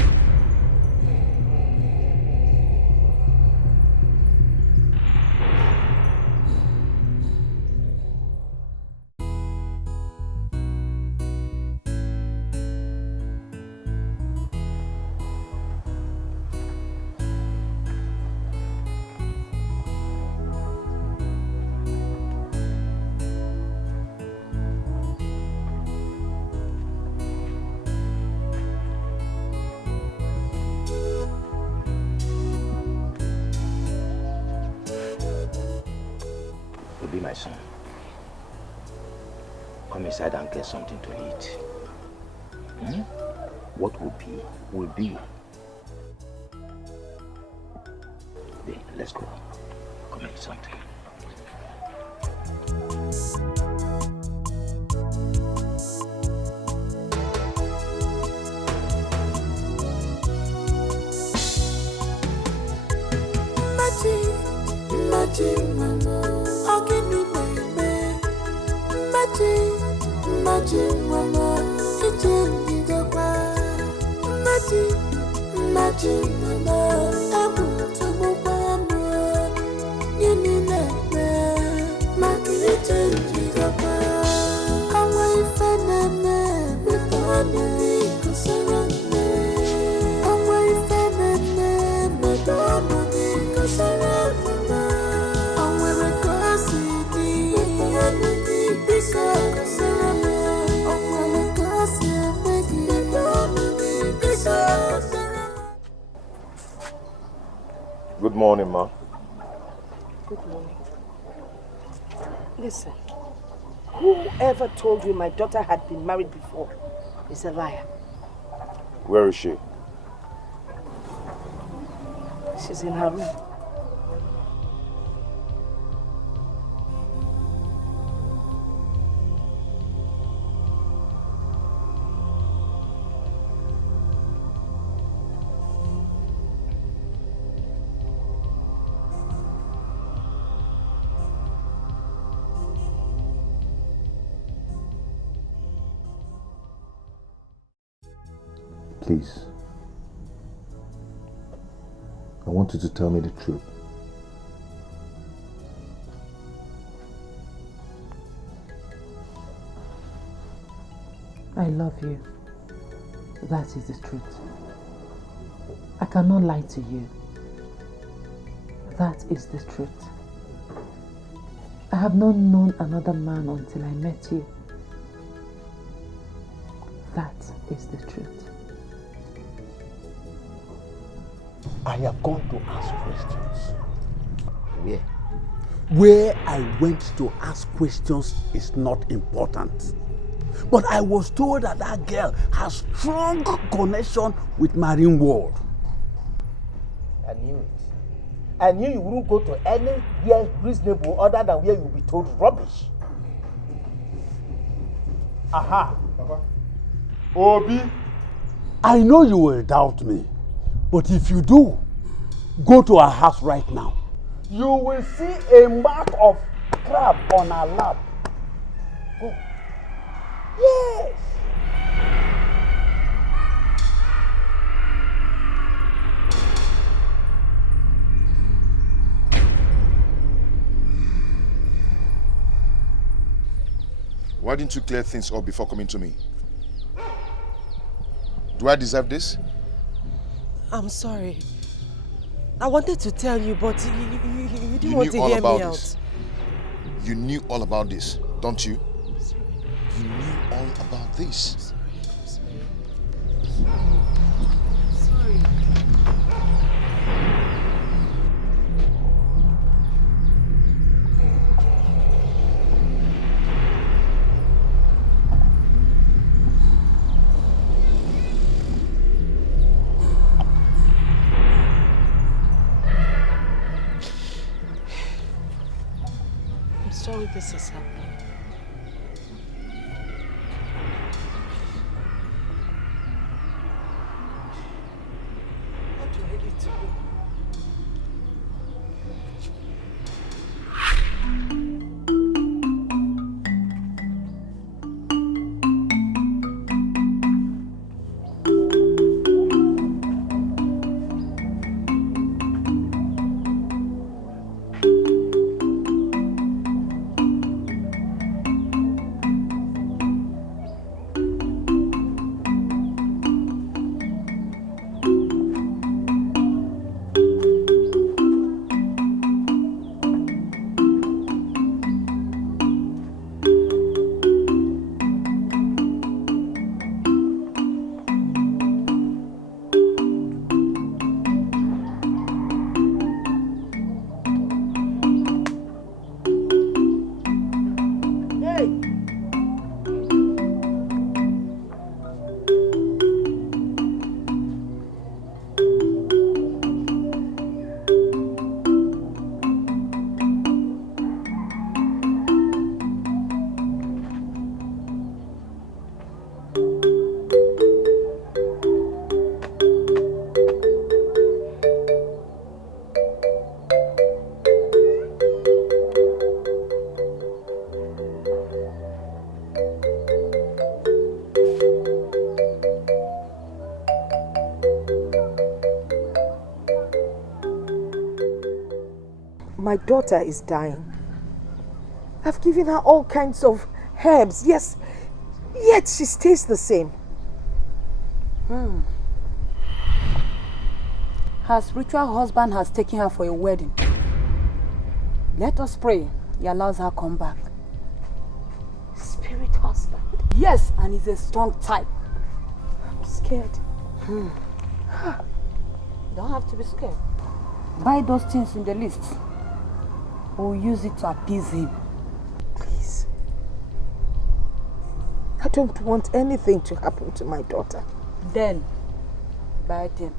Be my son. Come inside and get something to eat. What will be, will be. Then let's go. Come eat something. Magic, mama. Magic, mama, it's in the magic, mama, I want to move on. You need that, magic, in the I'm waiting for them, with money, cause I'm waiting for them, with money, cause I'm wearing custody, because Good morning, Ma. Good morning. Listen, whoever told you my daughter had been married before is a liar. Where is she? She's in her room. Please. I want you to tell me the truth. I love you. That is the truth. I cannot lie to you. That is the truth. I have not known another man until I met you. That is the truth. I have gone to ask questions. Where? Where I went to ask questions is not important. But I was told that that girl has strong connection with marine world. I knew it. I knew you wouldn't go to anywhere reasonable other than where you'll be told rubbish. Aha. Papa. Obi, I know you will doubt me, but if you do, go to our house right now. You will see a mark of crab on her lap. Go. Yes. Why didn't you clear things up before coming to me? Do I deserve this? I'm sorry. I wanted to tell you, but you didn't want to hear me out. You knew all about this, don't you? You knew all about this. Sorry. Sorry this is happening. What do I need to do? My daughter is dying. I've given her all kinds of herbs, yes, yet she stays the same. Her spiritual husband has taken her for a wedding. Let us pray he allows her come back. Spirit husband? Yes, and he's a strong type. I'm scared. You don't have to be scared. Buy those things in the list. We'll use it to appease him. Please. I don't want anything to happen to my daughter. Then, buy them.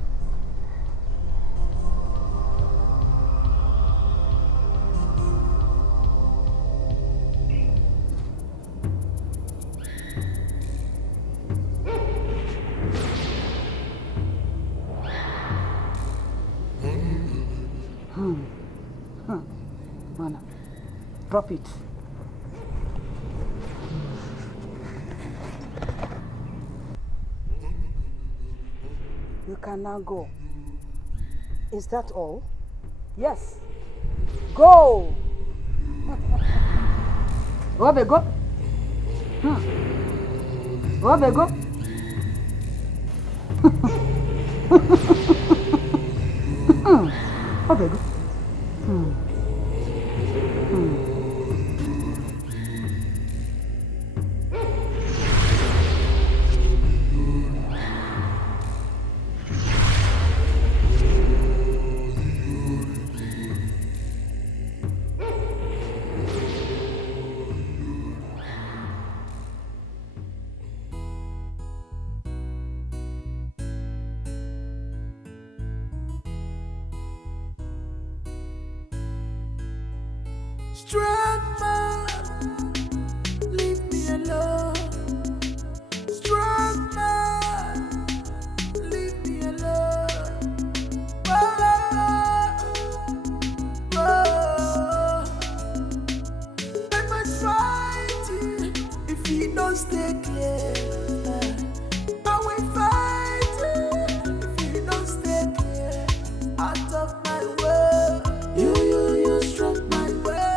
Anna, drop it. You can now go. Is that all? Yes. Go! Go, baby, go. Go, Bego. Go, Bego. Strong man, leave me alone. Strong man, leave me alone. Oh, oh. I must fight you if you don't stay clear. I will fight you if you don't stay clear. Out of my way, you struck my way.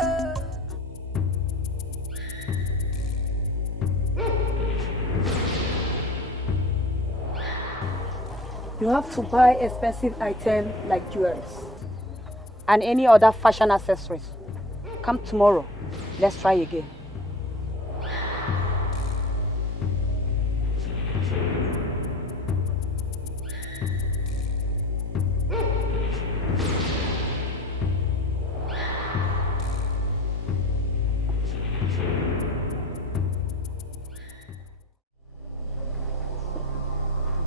You have to buy expensive items like jewelry and any other fashion accessories. Come tomorrow. Let's try again.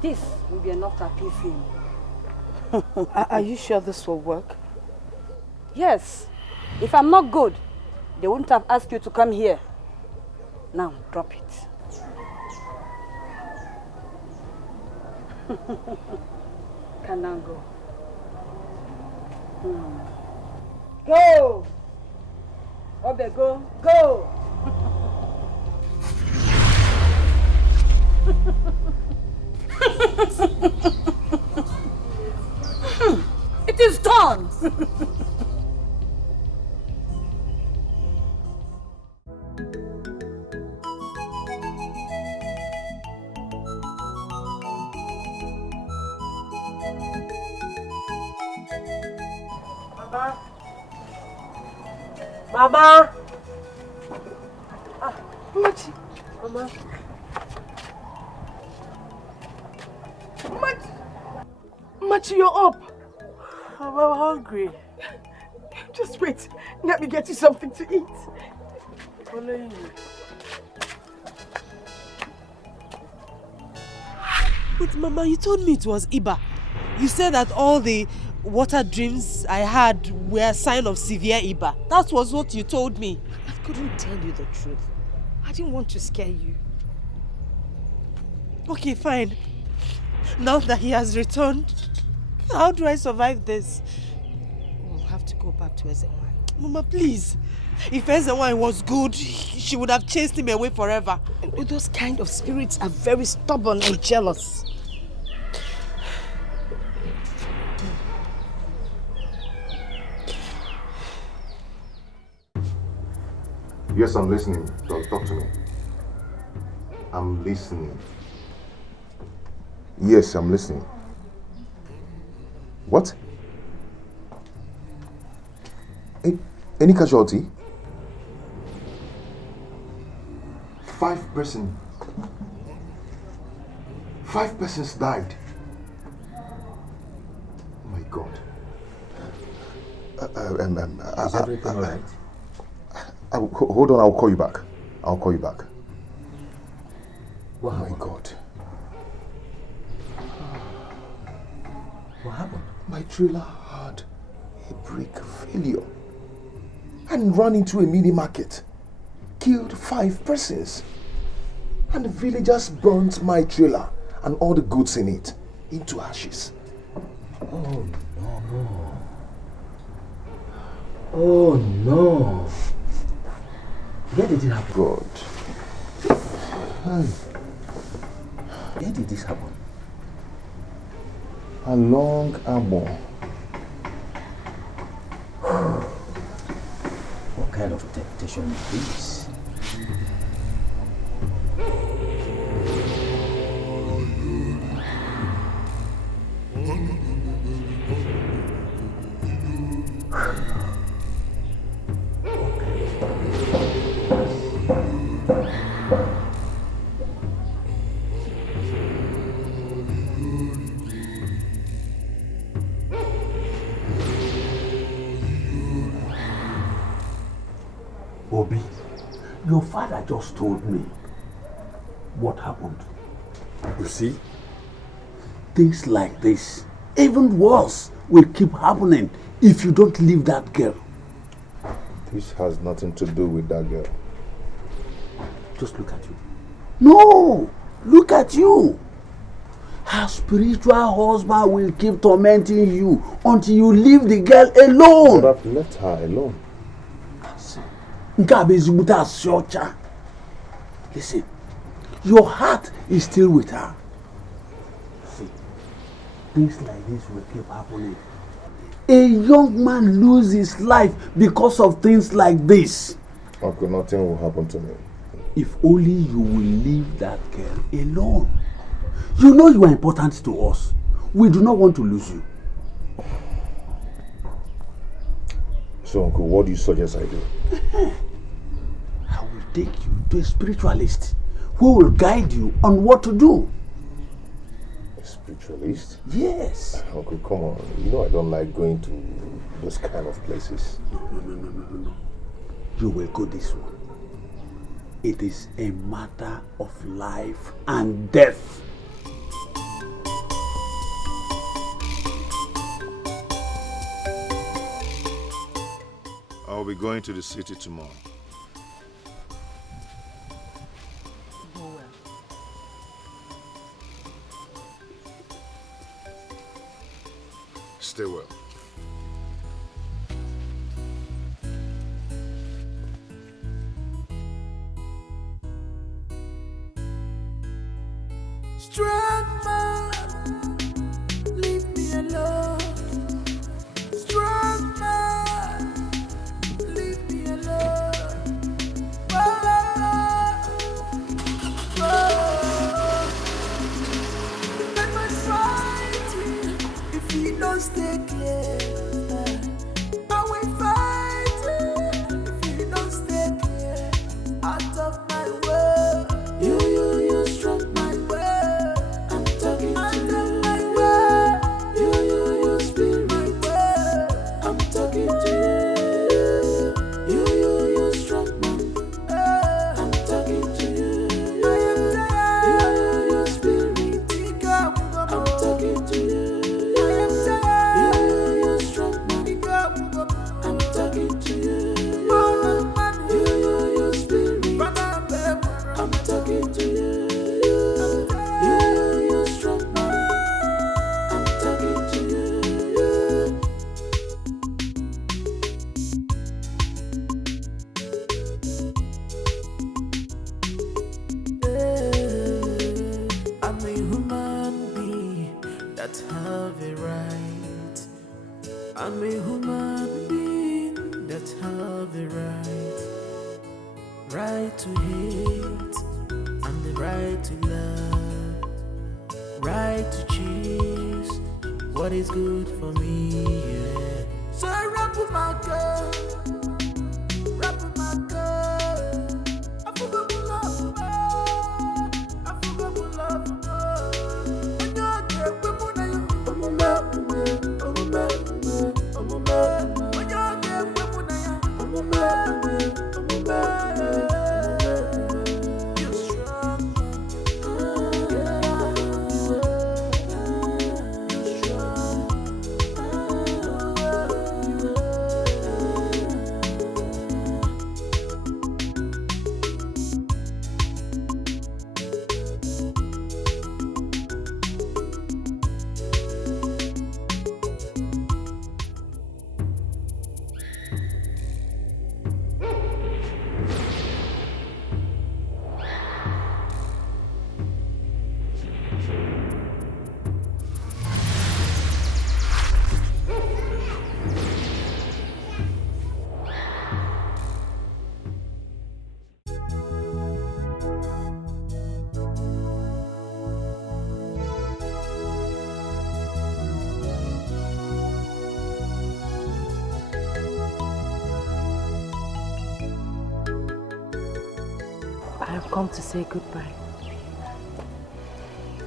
This will be enough to appease him. Are you sure this will work? Yes. If I'm not good, they wouldn't have asked you to come here. Now, drop it. Can now go. Go! Obe, go! Go! It is done! Mama! Machi! Mama! Machi, you're up. I'm hungry. Just wait. Let me get you something to eat. Following you. But Mama, you told me it was Iba. You said that all the water dreams I had were a sign of severe Iba. That was what you told me. I couldn't tell you the truth. I didn't want to scare you. Okay, fine. Now that he has returned, how do I survive this? We'll have to go back to Ezenwai. Mama, please. If Ezenwai was good, she would have chased him away forever. Those kind of spirits are very stubborn and jealous. Yes, I'm listening. Don't talk to me. I'm listening. Yes, I'm listening. What? Any casualty? 5 persons. 5 persons died. Oh my God. Is everything all right? Hold on, I'll call you back. I'll call you back. What Oh my happened? God. What happened? My trailer had a brake failure and ran into a mini market. Killed 5 persons. And the villagers burnt my trailer and all the goods in it into ashes. Oh no. Oh no. Where did it happen? God. Where did this happen? Along Abo. What kind of temptation is this? Obi, your father just told me what happened. You see, things like this, even worse, will keep happening if you don't leave that girl. This has nothing to do with that girl. Just look at you. No! Look at you! Her spiritual husband will keep tormenting you until you leave the girl alone. But I've left her alone. Listen, your heart is still with her. See, things like this will keep happening. A young man loses his life because of things like this. Uncle, nothing will happen to me. If only you will leave that girl alone. You know you are important to us. We do not want to lose you. So, Uncle, what do you suggest I do? I will take you to a spiritualist who will guide you on what to do. A spiritualist? Yes. Uncle, come on. You know I don't like going to those kind of places. No. You will go this one. It is a matter of life and death. I'll be going to the city tomorrow. Go well. Stay well. Strong man, leave me alone. Strong man, leave me alone. I must fight you if you don't stay clear. I will fight you if you don't stay clear. Out of my way. You struck my way. I'm talking to you. You spin my way. I'm talking to you. You struck my way. I'm talking to you. I am tired. You spin me. I'm talking to you. I am tired. You struck my way. I'm talking to you. You spin me. I'm talking to you. You struck me. I'm talking to you. I'm a human being that have a right. I'm a human being that have a right. Right to hate and the right to love, right to choose what is good for me, yeah. So I rap with my girl, rap with my girl. I forgot to love her, I forgot to love her. When you're there, when you're come to say goodbye.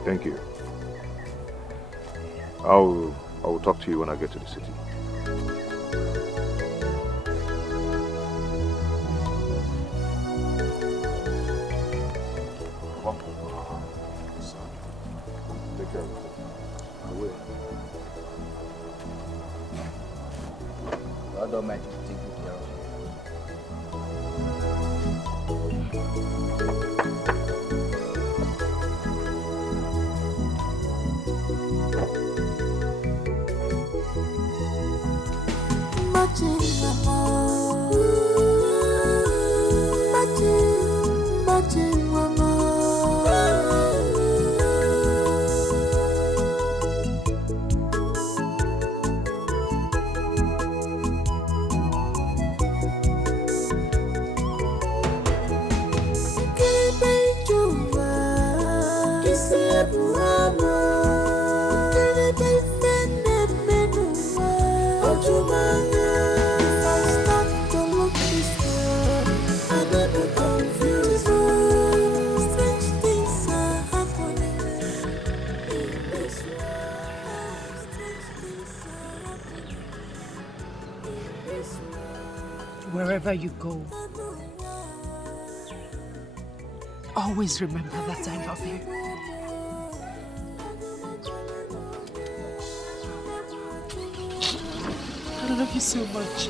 Thank you. I will talk to you when I get to the city. Take care of yourself. I will. God Almighty will take good care of you. Wherever you go, always remember that I love you. I love you so much.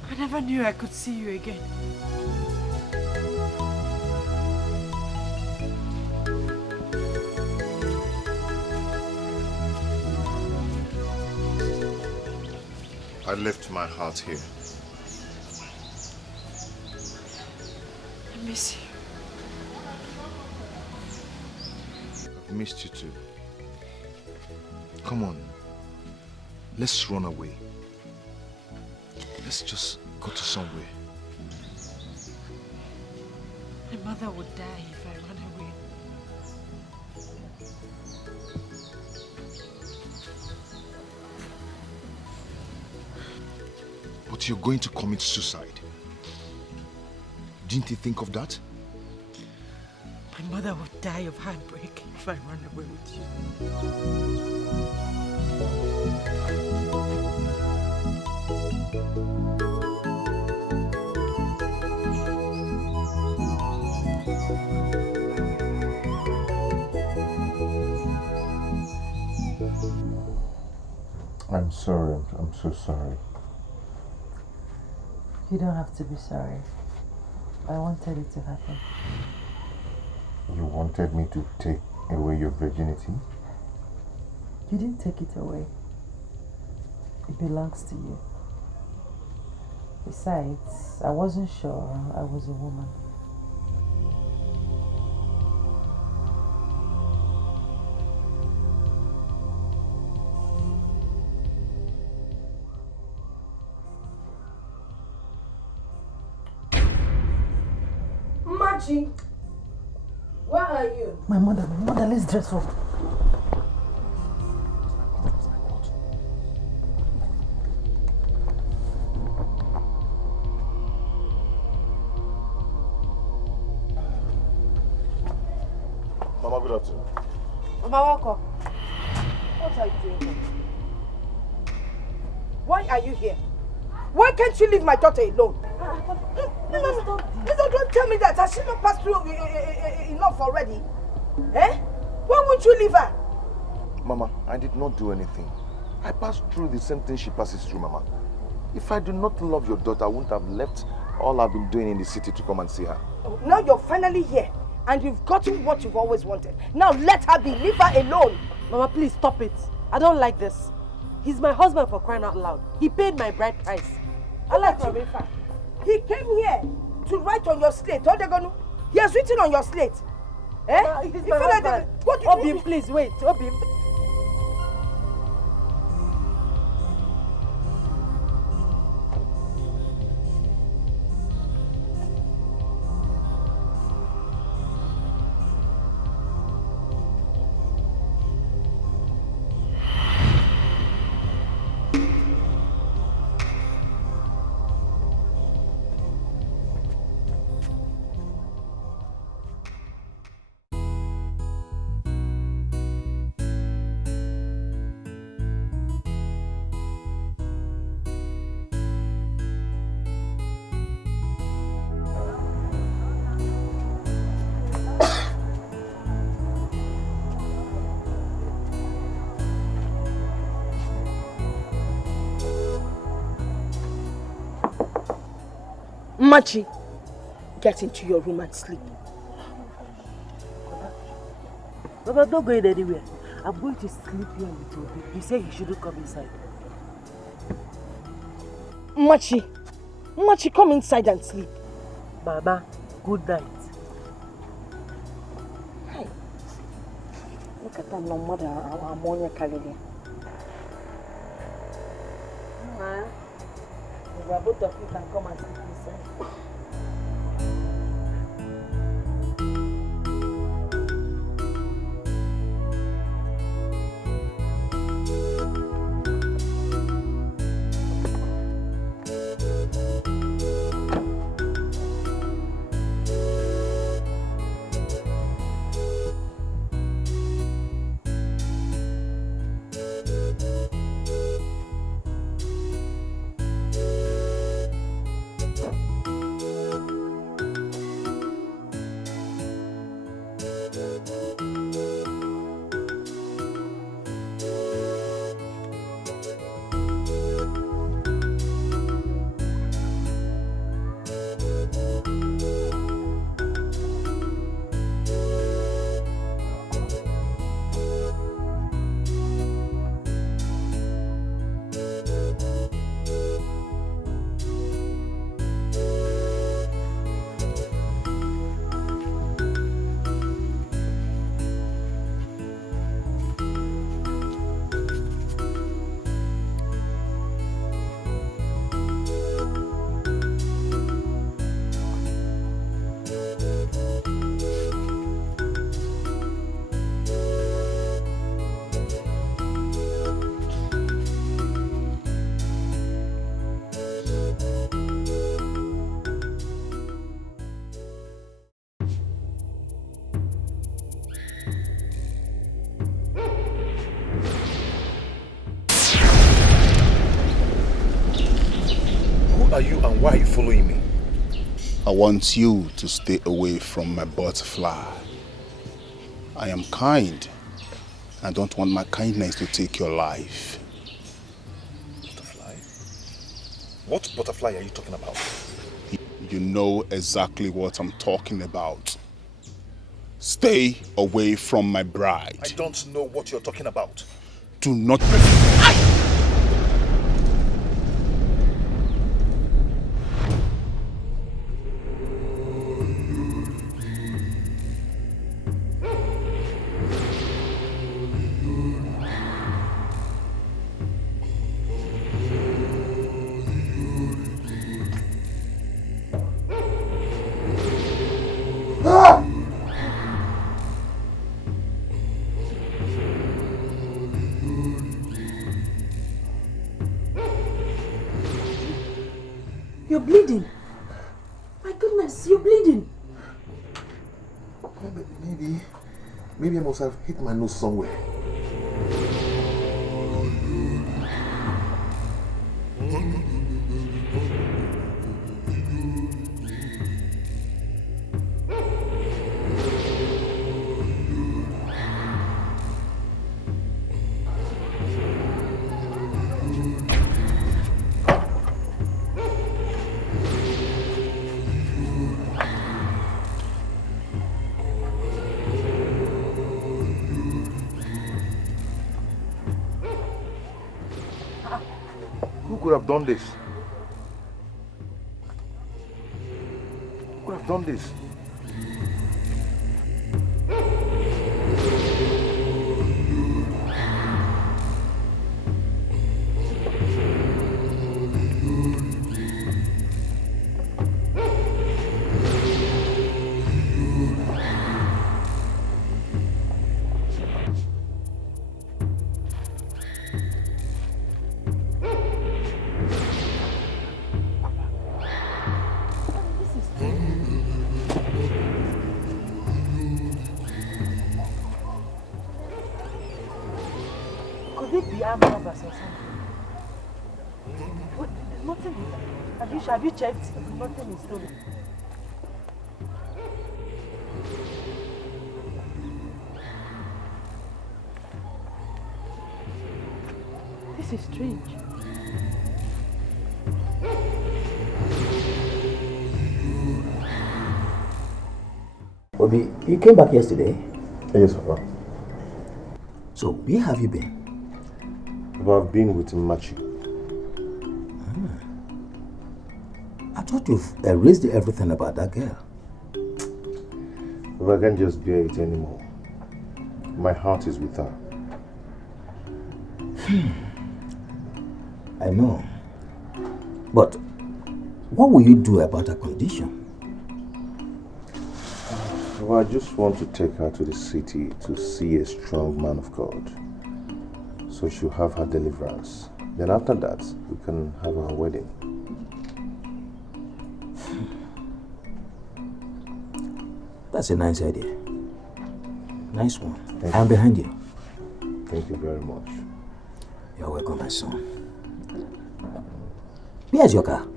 Because I never knew I could see you again. I left my heart here. I miss you. I've missed you too. Come on. Let's run away. Let's just go to somewhere. My mother would die if I run away. But you're going to commit suicide. Didn't you think of that? My mother would die of heartbreak if I run away with you. I'm sorry. I'm so sorry. You don't have to be sorry. I wanted it to happen. You wanted me to take away your virginity? You didn't take it away. It belongs to you. Besides, I wasn't sure I was a woman. Machi, where are you? My mother, let's dress up. Mama, good afternoon. Mama, welcome. What are you doing here? Why are you here? Why can't you leave my daughter alone? No, don't tell me that. Has she not passed through enough already? Eh? Why won't you leave her? Mama, I did not do anything. I passed through the same thing she passes through, Mama. If I do not love your daughter, I wouldn't have left all I've been doing in the city to come and see her. Now you're finally here, and you've gotten what you've always wanted. Now let her be. Leave her alone. Mama, please stop it. I don't like this. He's my husband, for crying out loud. He paid my bride price. I like him. He came here to write on your slate. He has written on your slate. Eh? He's my husband. What do Obim, please wait. Obim. Machi, get into your room and sleep. Baba, I'm not going anywhere. I'm going to sleep here with Obi. He said he shouldn't come inside. Machi, come inside and sleep. Mama, good night. Hi. Look at that, no mother, I'm on your calendar. Both of you can come and sleep inside. are you and why are you following me? I want you to stay away from my butterfly. I am kind. I don't want my kindness to take your life. Butterfly? What butterfly are you talking about? You know exactly what I'm talking about. Stay away from my bride. I don't know what you're talking about. Do not... You're bleeding. My goodness, you're bleeding. Maybe I must have hit my nose somewhere. Who could have done this? Who could have done this? Could it be armed robbers or something? What? Nothing is. Have you checked? Nothing is stolen. This is strange. Obi, you came back yesterday? Yes, Papa. So, where have you been? I've been with Machi. I thought you've erased everything about that girl. But I can't just bear it anymore. My heart is with her. I know. But what will you do about her condition? Well, I just want to take her to the city to see a strong man of God. So she'll have her deliverance. Then after that, we can have our wedding. That's a nice idea. Nice one. I'm behind you. Thank you very much. You're welcome, my son. Where's your car?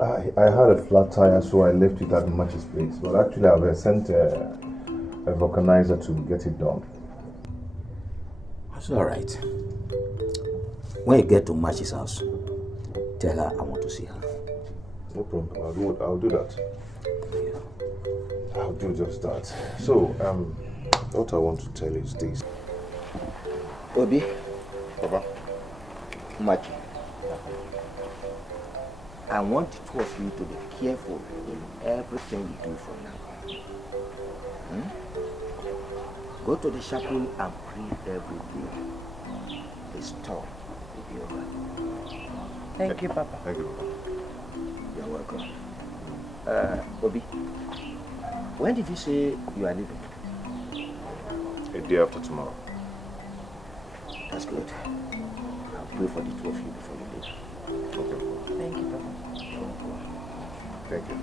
I had a flat tire, so I left it at Machi's place. But actually, I've sent a vulcanizer to get it done. It's all right. When you get to Machi's house, tell her I want to see her. No problem. I'll do that. I'll do just that. So, what I want to tell you is this. Obi. Papa. Machi. I want the two of you to be careful in everything you do from now on. Go to the chapel and pray every day. The storm will be over. Thank you, Papa. Thank you, Papa. You're welcome. Obi, when did you say you are leaving? A day after tomorrow. That's good. I'll pray for the two of you before you leave. Okay. Thank you, Papa. Thank you.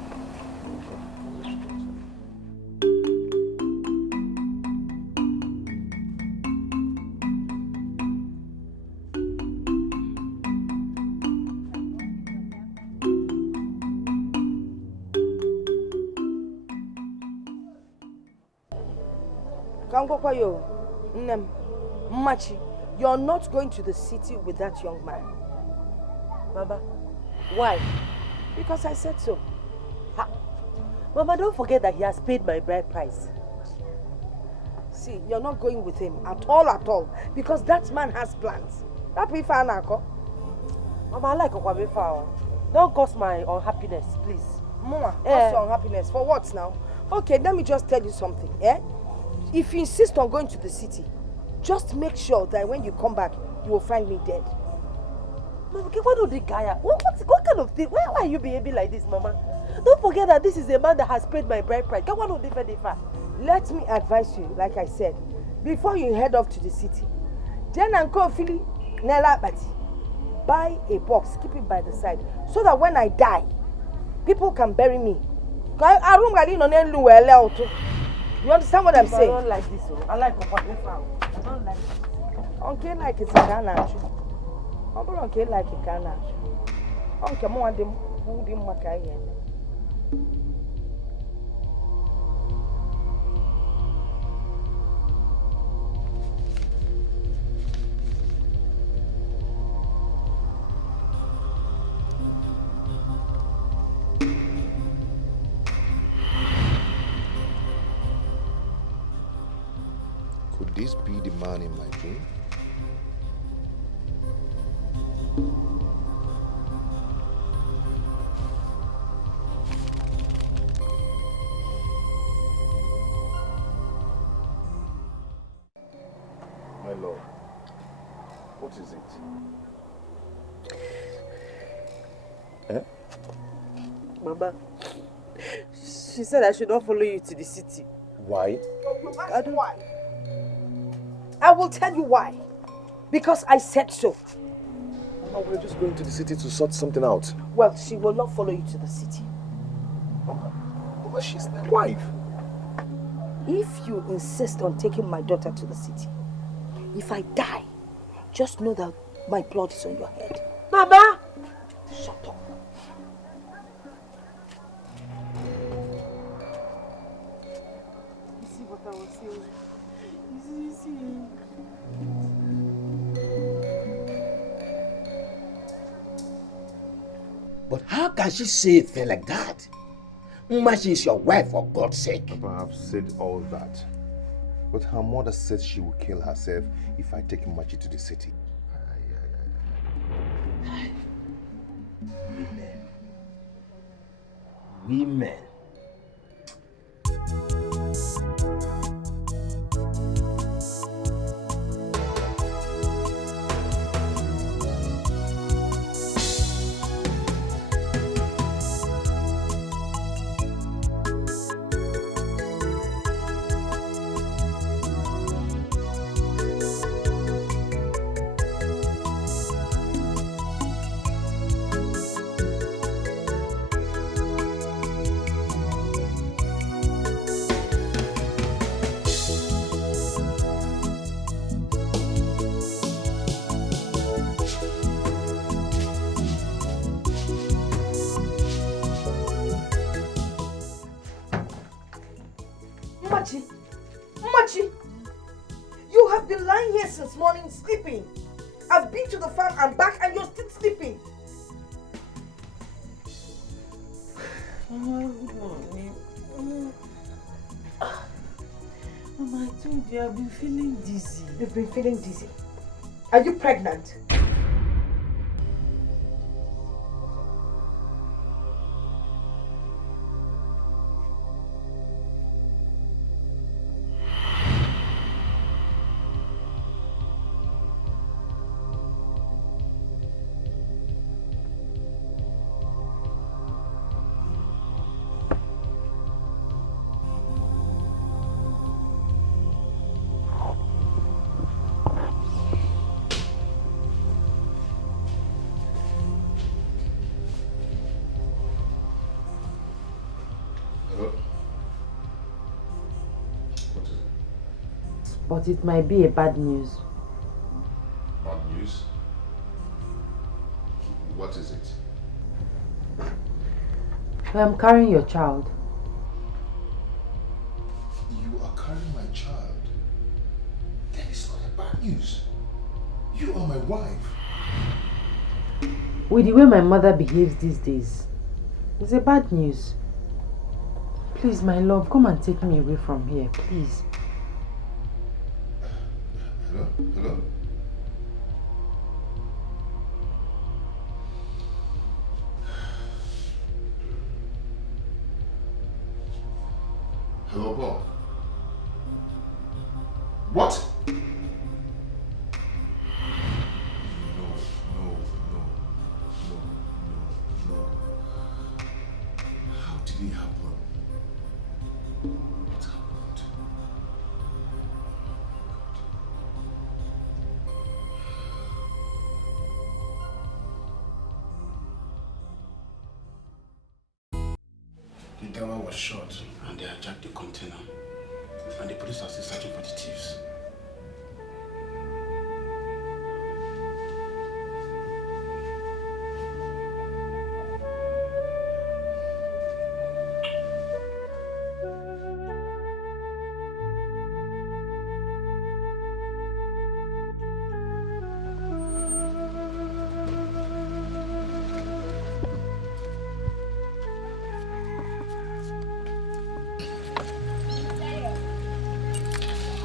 Machi, you're not going to the city with that young man. Mama, why? Because I said so. Ha. Mama, don't forget that he has paid my bride price. See, you're not going with him at all, because that man has plans. Mama, I like Okwabefa. Don't cause my unhappiness, please. Mama, what's your unhappiness? For what now? Okay, let me just tell you something, If you insist on going to the city, just make sure that when you come back, you will find me dead. Mama, what do the guy? What kind of thing? Why are you behaving like this, Mama? Don't forget that this is a man that has paid my bride price. Let me advise you, like I said, before you head off to the city, Jen and Kofi, Nella Bati, buy a box, keep it by the side, so that when I die, people can bury me. You understand what I'm saying? I don't like this. I like Okwabefa. I don't like it. Okay, like it's a Ghana. Okay, like a Ghana. Okay, more than who didn't make a Could this be the man in my dream? My lord, what is it? Mama, she said I should not follow you to the city. Why? I don't. Why? I will tell you why. Because I said so. Mama, we're just going to the city to sort something out. Well, she will not follow you to the city. Mama, she's my wife. If you insist on taking my daughter to the city, if I die, just know that my blood is on your head. Mama! Shut up. You see what I was saying? You see. But how can she say a thing like that? She is your wife, for God's sake. Papa, I've said all that. But her mother said she will kill herself if I take Machi to the city. Women. Machi, you have been lying here since morning sleeping. I've been to the farm and back and you're still sleeping. Mama, good morning. Mama, I told you I've been feeling dizzy. You've been feeling dizzy? Are you pregnant? But it might be a bad news. Bad news? What is it? I'm carrying your child. You are carrying my child? news. You are my wife. With the way my mother behaves these days, it's a bad news. Please, my love, come and take me away from here, please. Hello? Hello? Hello, Bob. What? No. How did it happen? What happened? The driver was shot and they hijacked the container. And the police are still searching for the thieves.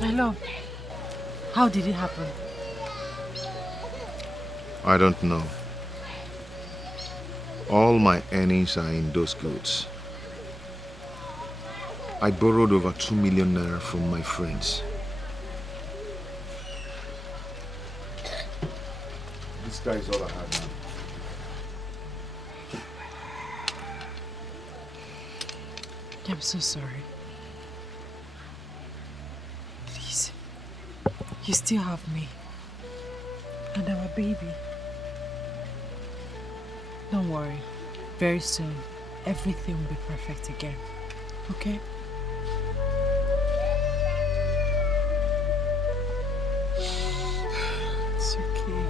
My love, how did it happen? I don't know. All my earnings are in those goods. I borrowed over 2 million naira from my friends. This guy is all I have now. I'm so sorry. Please, you still have me and our baby. Don't worry. Very soon, everything will be perfect again. Okay? It's okay.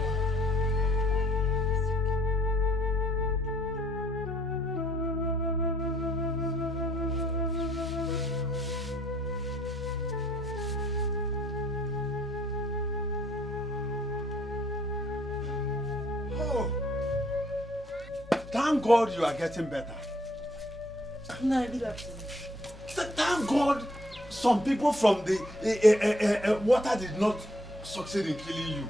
Thank God you are getting better. No, good afternoon. Thank God some people from the water did not succeed in killing you.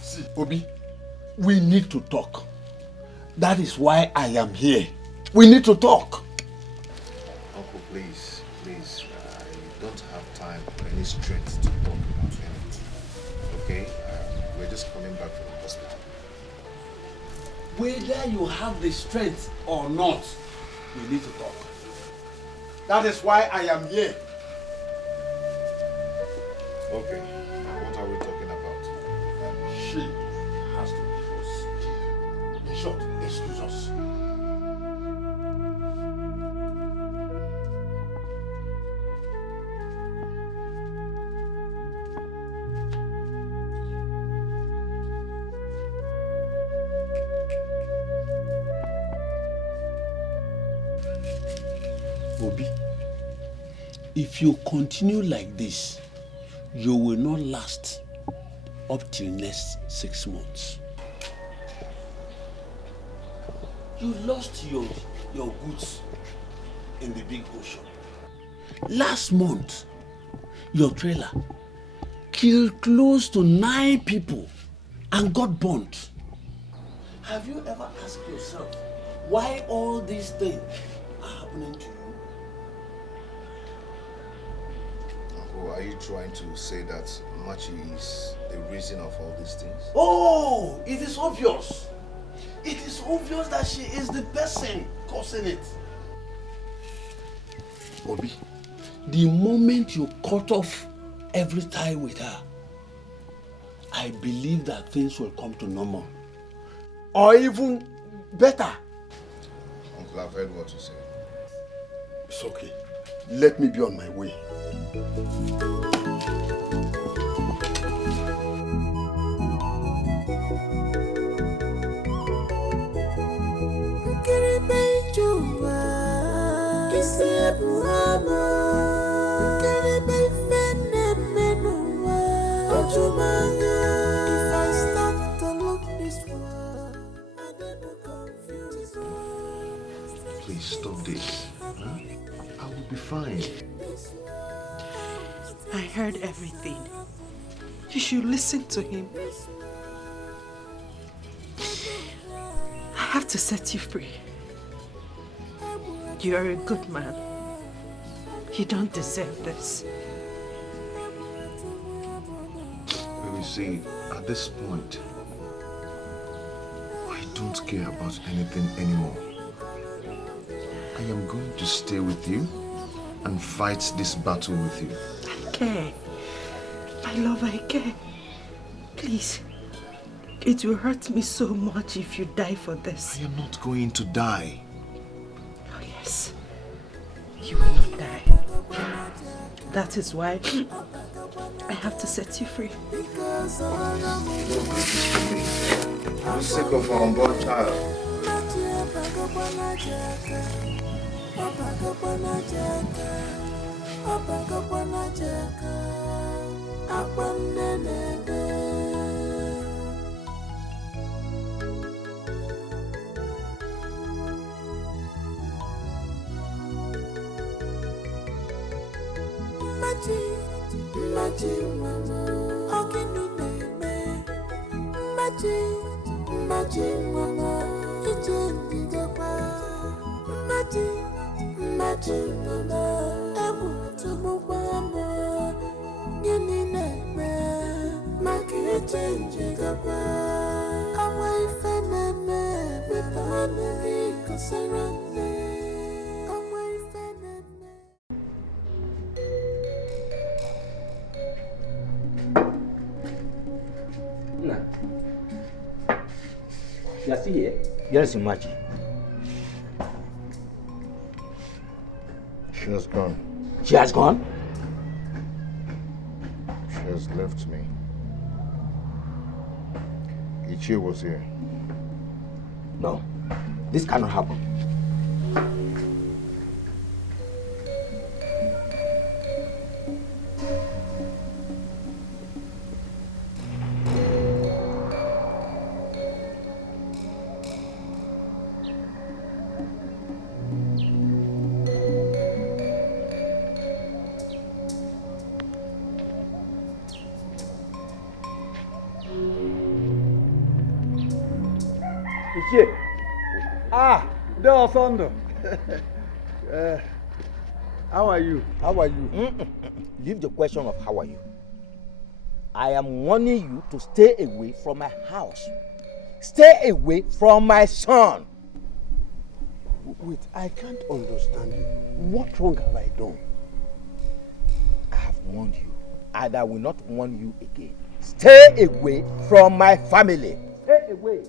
See, Obi, we need to talk. That is why I am here. We need to talk. Uncle, please, I don't have time or any strength to talk about anything. Okay? We're just coming back from the hospital. Whether you have the strength or not, we need to talk. That is why I am here. Okay. What are we talking about? She has to divorce. In short, excuse us. Obi, if you continue like this, you will not last up till next 6 months. You lost your goods in the big ocean. Last month, your trailer killed close to 9 people and got burnt. Have you ever asked yourself why all these things are happening to you? Uncle, are you trying to say that Machi is the reason of all these things? Oh, it is obvious. It is obvious that she is the person causing it. Obi, the moment you cut off every tie with her, I believe that things will come to normal. Or even better. Uncle, I've heard what you said. It's okay. Let me be on my way. Kiribe I heard everything. You should listen to him. I have to set you free. You are a good man. You don't deserve this. You see, at this point, I don't care about anything anymore. I am going to stay with you and fight this battle with you. I care. My love, I care. Please. It will hurt me so much if you die for this. I am not going to die. Oh yes. You will not die. That is why I have to set you free. I'm sick of our unborn child. You are still here? Yes, Imaji. She has gone. She has gone? She has left me. Ichie was here. No, this cannot happen. Thunder. How are you? How are you? Leave the question of how are you. I am warning you to stay away from my house. Stay away from my son. Wait, I can't understand you. What wrong have I done? I have warned you, and I will not warn you again. Stay away from my family. Stay away.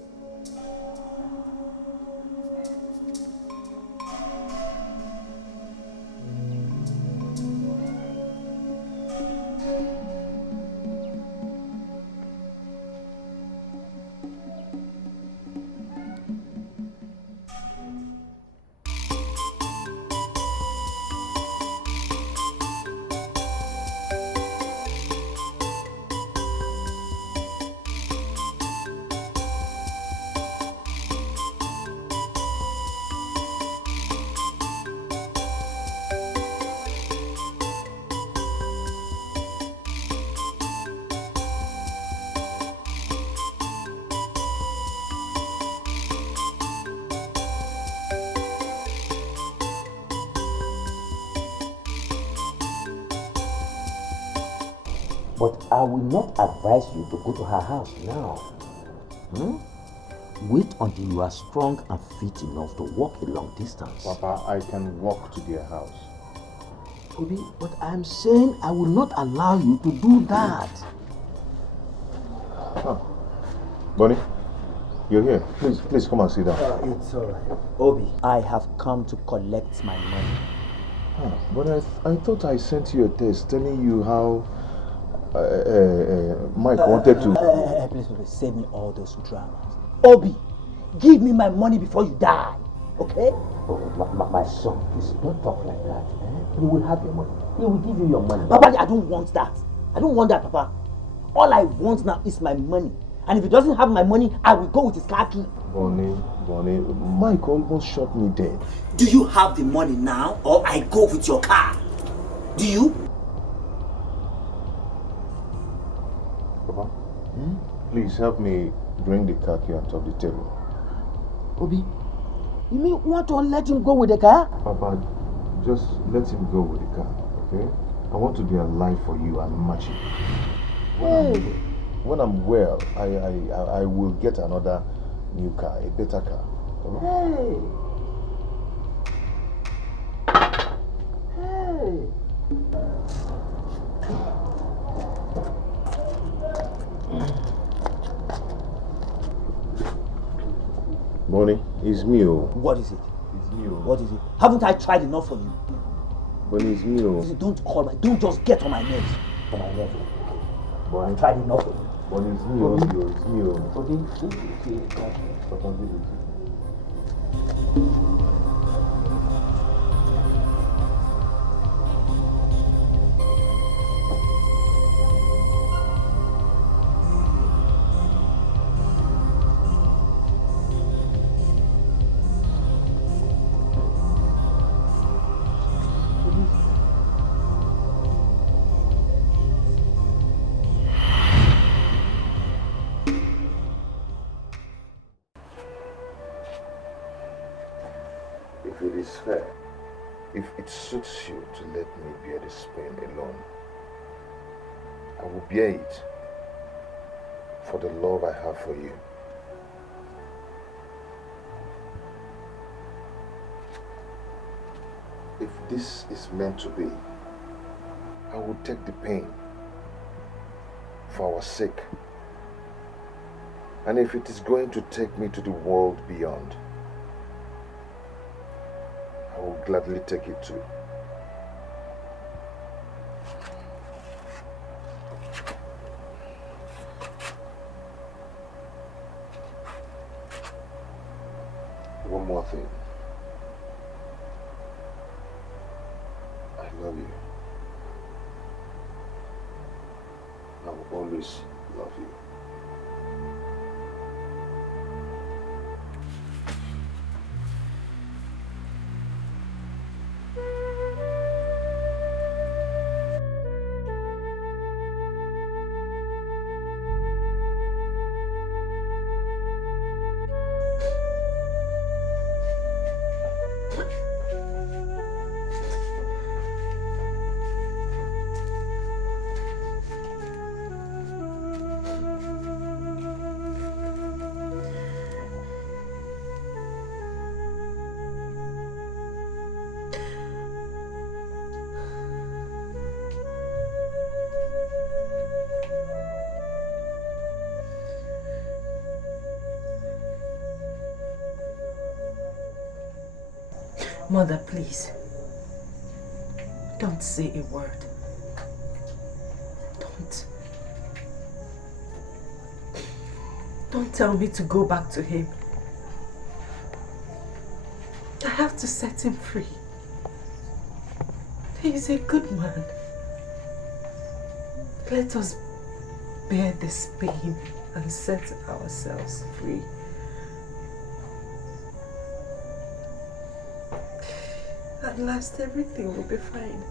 But I will not advise you to go to her house now. Wait until you are strong and fit enough to walk a long distance. Papa, I can walk to their house. Obi, but I'm saying I will not allow you to do that. Bonnie, you're here. Please come and sit down. It's alright. Obi, I have come to collect my money. But I thought I sent you a text telling you how Mike wanted to... Please, save me all those dramas. Obi, give me my money before you die, okay? Oh, my son, please don't talk like that. You will have your money. He will give you your money. Papa, I don't want that. I don't want that, Papa. All I want now is my money. And if he doesn't have my money, I will go with his car key. Bonnie, Mike almost shot me dead. Do you have the money now, or I go with your car? Do you? Please help me bring the car key on top of the table. Obi, you mean want to let him go with the car? Papa, just let him go with the car, okay? I want to be alive for you and Machi. When I'm well, I will get another new car, a better car. Hey. Hey. Bonnie, it's me. What is it? It's me. What is it? Haven't I tried enough for you? Bonnie, it's me. Don't call me. Don't just get on my nerves. On my nerves. But I tried enough for you. Bonnie, it's me. It's me. Papa, give it. If it is fair, if it suits you to let me bear this pain alone, I will bear it for the love I have for you. If this is meant to be, I will take the pain for our sake. And if it is going to take me to the world beyond, I will gladly take it too. One more thing. I love you. I will always love you. Mother, please. Don't say a word. Don't tell me to go back to him. I have to set him free. He's a good man. Let us bear this pain and set ourselves free. At last, everything will be fine.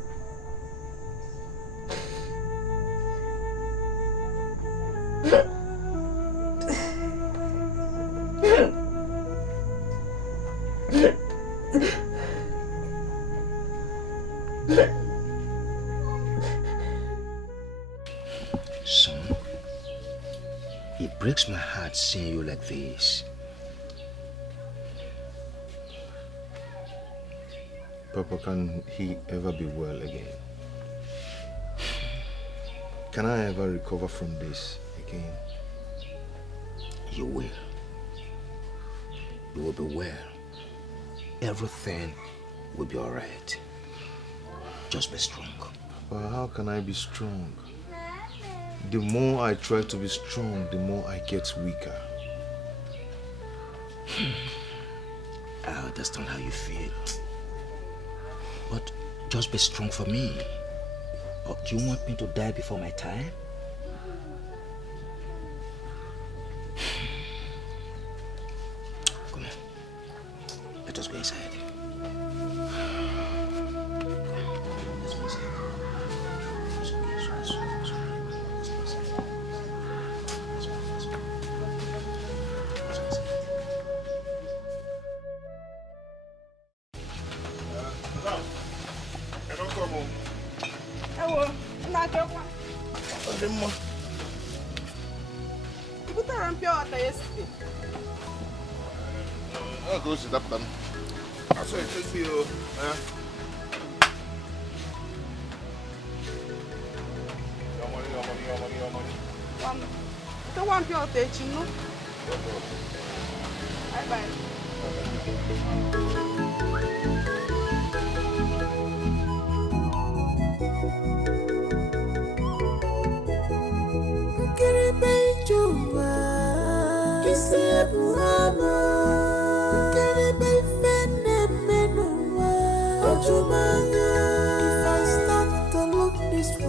Son, it breaks my heart seeing you like this. Papa, can he ever be well again? Can I ever recover from this again? You will. You will be well. Everything will be alright. Just be strong. But how can I be strong? The more I try to be strong, the more I get weaker. I understand how you feel. But just be strong for me. Or do you want me to die before my time? Come on. Let us go inside. Let's go inside. Let's go inside. I'll go sit up then. I saw it take you. Your money. The one pure teaching, no? Bye-bye. If I start to look this way,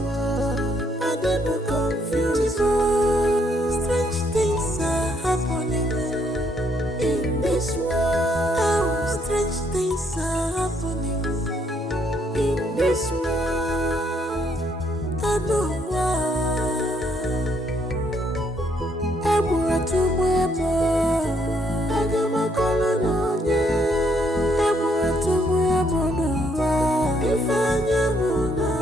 I get more confused. Strange things are happening in this world. Oh, strange things are happening in this world. I know why. I brought to my mom. I got my color on you. I brought to my mom. If I never know.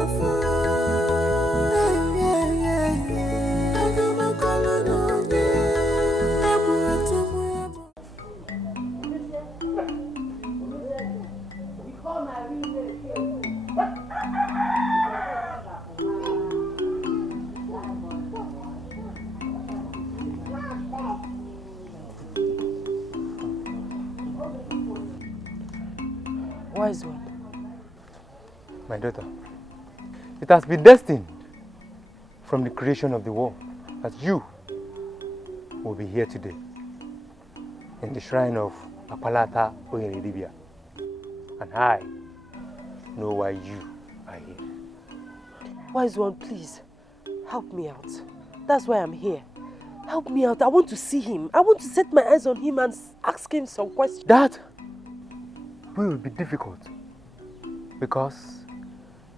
Wise one. My daughter, it has been destined from the creation of the world that you will be here today in the shrine of Apalata Oyenidibia. And I know why you are here. Wise one, please, help me out. That's why I'm here. Help me out. I want to see him. I want to set my eyes on him and ask him some questions. That will be difficult because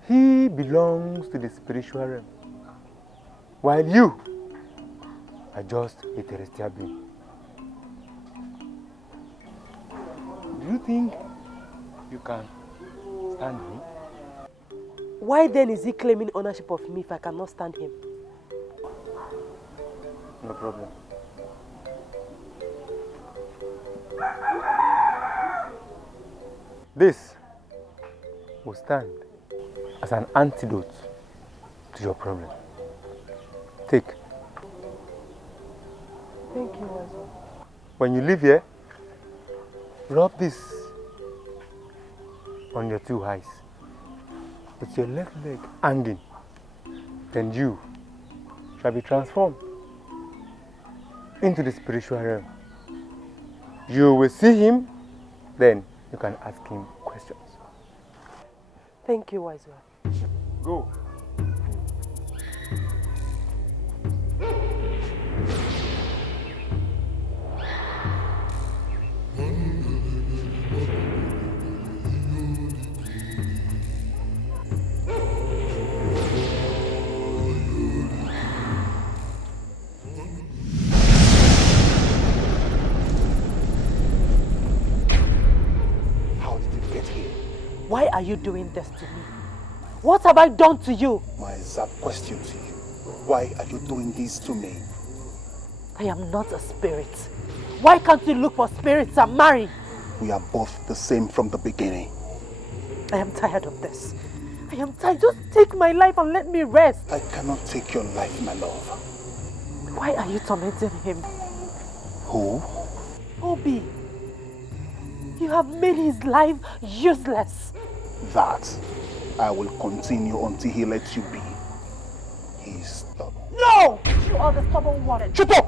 he belongs to the spiritual realm, while you are just a terrestrial being. Do you think you can stand him? Why then is he claiming ownership of me if I cannot stand him? No problem. This will stand as an antidote to your problem. Take. Thank you, Wazoo. When you leave here, rub this on your two eyes with your left leg hanging. Then you shall be transformed into the spiritual realm. You will see him, then you can ask him questions. Thank you, Wise one. Go. Why are you doing this to me? What have I done to you? My exact question to you. Why are you doing this to me? I am not a spirit. Why can't you look for spirits and marry? We are both the same from the beginning. I am tired of this. I am tired. Just take my life and let me rest. I cannot take your life, my love. Why are you tormenting him? Who? Obi. You have made his life useless. That I will continue until he lets you be. He's stubborn. No! You are the stubborn one. Shut up!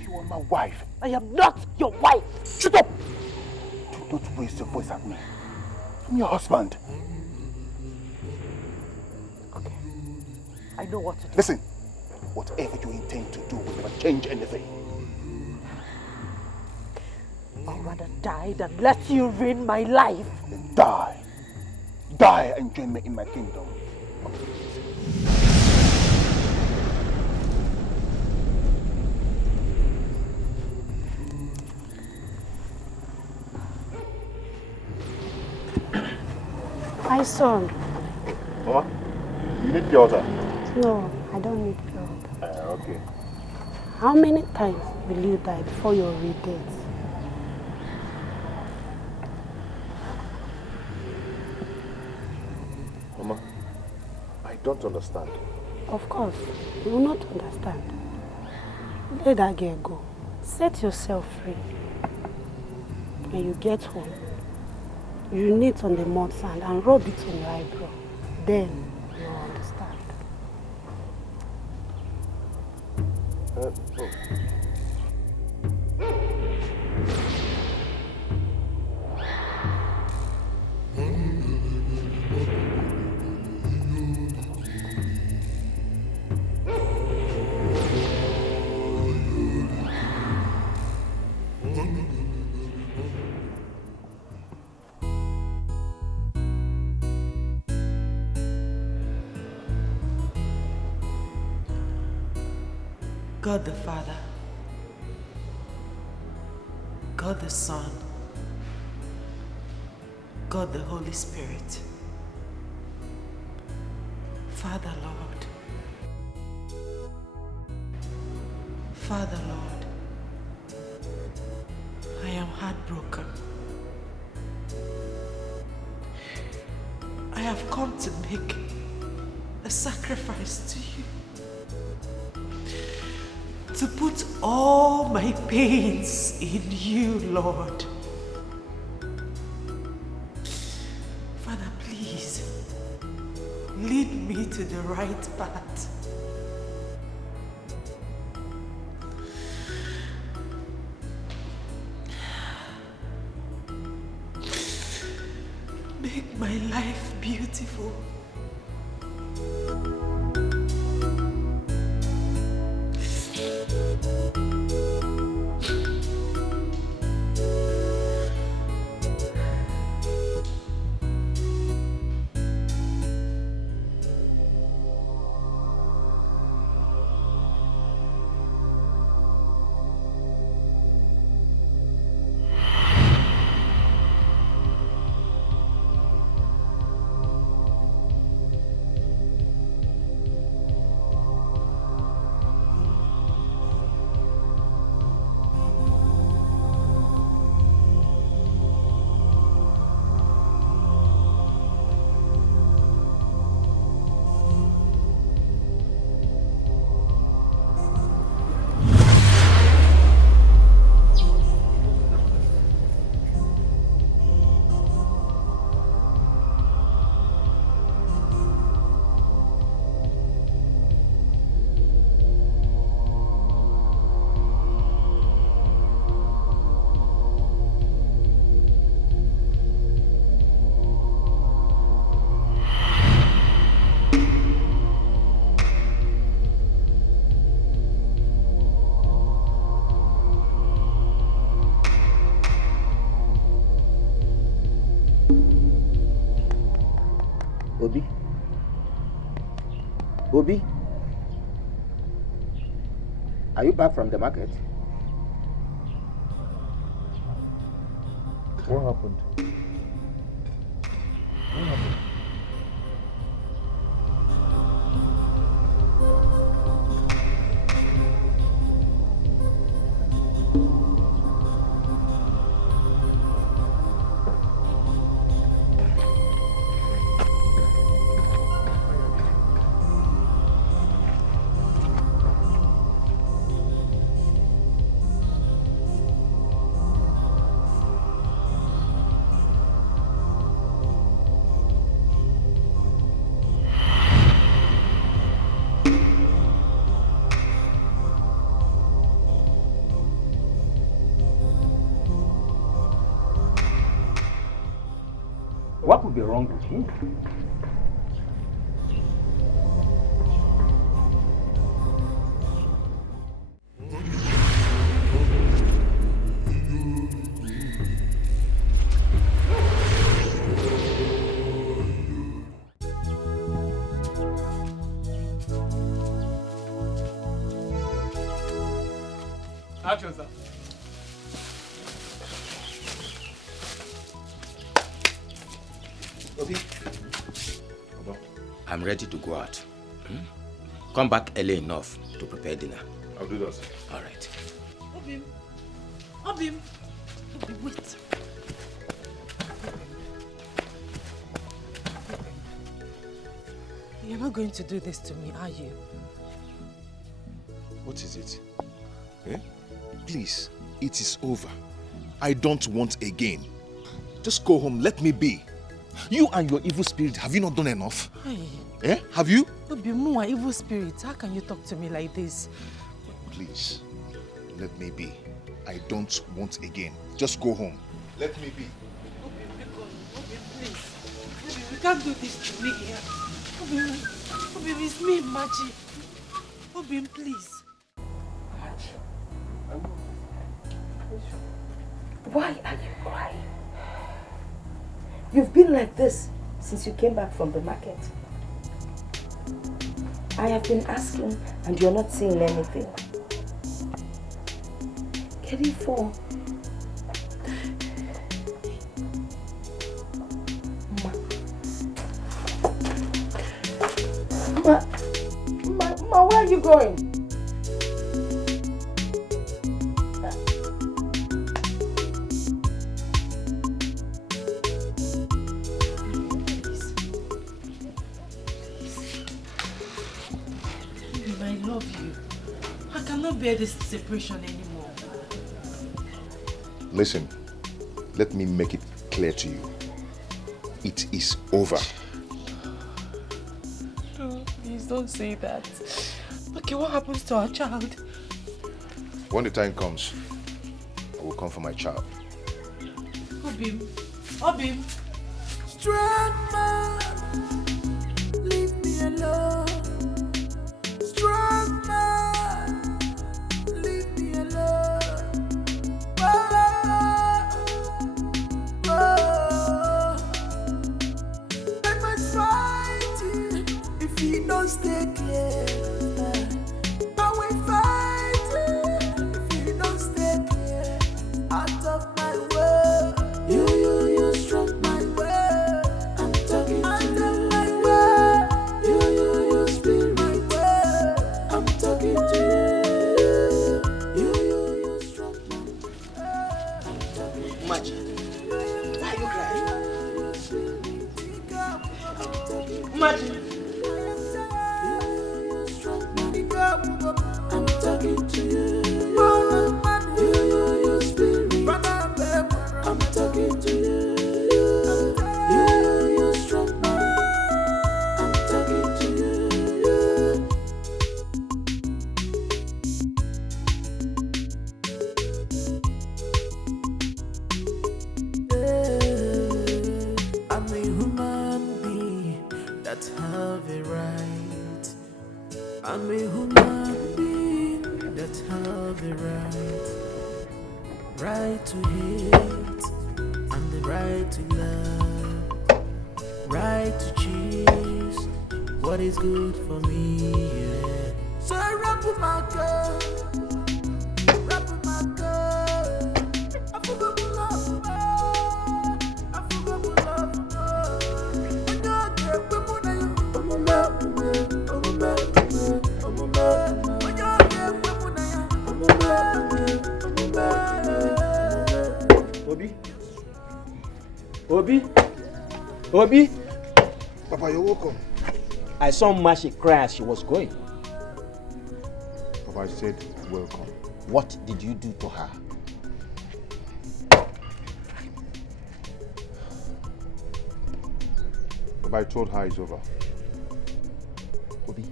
You are my wife. I am not your wife. Shut up! Do not raise your voice at me. I'm your husband. Okay. I know what to do. Listen, whatever you intend to do will never change anything. I'd rather die than let you ruin my life. Then die. Die and join me in my kingdom. My son. Mama, you need the altar. No, I don't need blood. Okay. How many times will you die before your real death? Mama, I don't understand. Of course, you will not understand. Let that girl go. Set yourself free. When you get home, you knit on the mud sand and rub it on your eyebrow. Then you will understand. Oh. God the Father, God the Son, God the Holy Spirit. Father Lord, Father Lord, I am heartbroken. I have come to make a sacrifice to you. To put all my pains in you, Lord. Father, please, lead me to the right path. Make my life beautiful. Obi? Obi? Are you back from the market? What happened? What happened? What could be wrong with him? Action, sir. Obi, I'm ready to go out. come back early enough to prepare dinner. I'll do that. All right. Obim. Obim, wait. You're not going to do this to me, are you? What is it? Eh? Please, it is over. I don't want again. Just go home, let me be. You and your evil spirit, have you not done enough? Hey. Eh? Have you? Obimu, an evil spirit. How can you talk to me like this? Please, let me be. I don't want again. Just go home. Let me be. Obim, please. Obim, you can't do this to me here. Obim, it's me, Machi. Obim, please. Why are you crying? You've been like this since you came back from the market. I have been asking and you're not saying anything. Get it for? Ma, where are you going? I love you. I cannot bear this separation anymore. Listen, let me make it clear to you. It is over. Oh, please don't say that. Okay, what happens to our child? When the time comes, I will come for my child. Obim. Obim. Strong man, leave me alone. Strong man, leave me alone. Oh, oh. I must fight you if you don't stay clear. I will fight you if you don't stay clear. Out of my way. You struck my way. I'm talking to you. My way. You spin my way. I'm talking to you. You struck my way. I'm talking to you. Machi, why are you crying? Machi. I'm talking to you. You spin me. I'm talking to you. You struck me. I'm talking to you. I'm a human being that have a right. I'm a human being that have a right. Right to hate and the right to love. Right to choose what is good for me. Yeah. So I rap with my girl. Rap with my girl. I forgot to love her. I forgot to love her. I don't care what I am. Obi? Papa, you're welcome. I saw Mashi cry as she was going. Papa, I said welcome. What did you do to her? Papa, I told her it's over. Obi,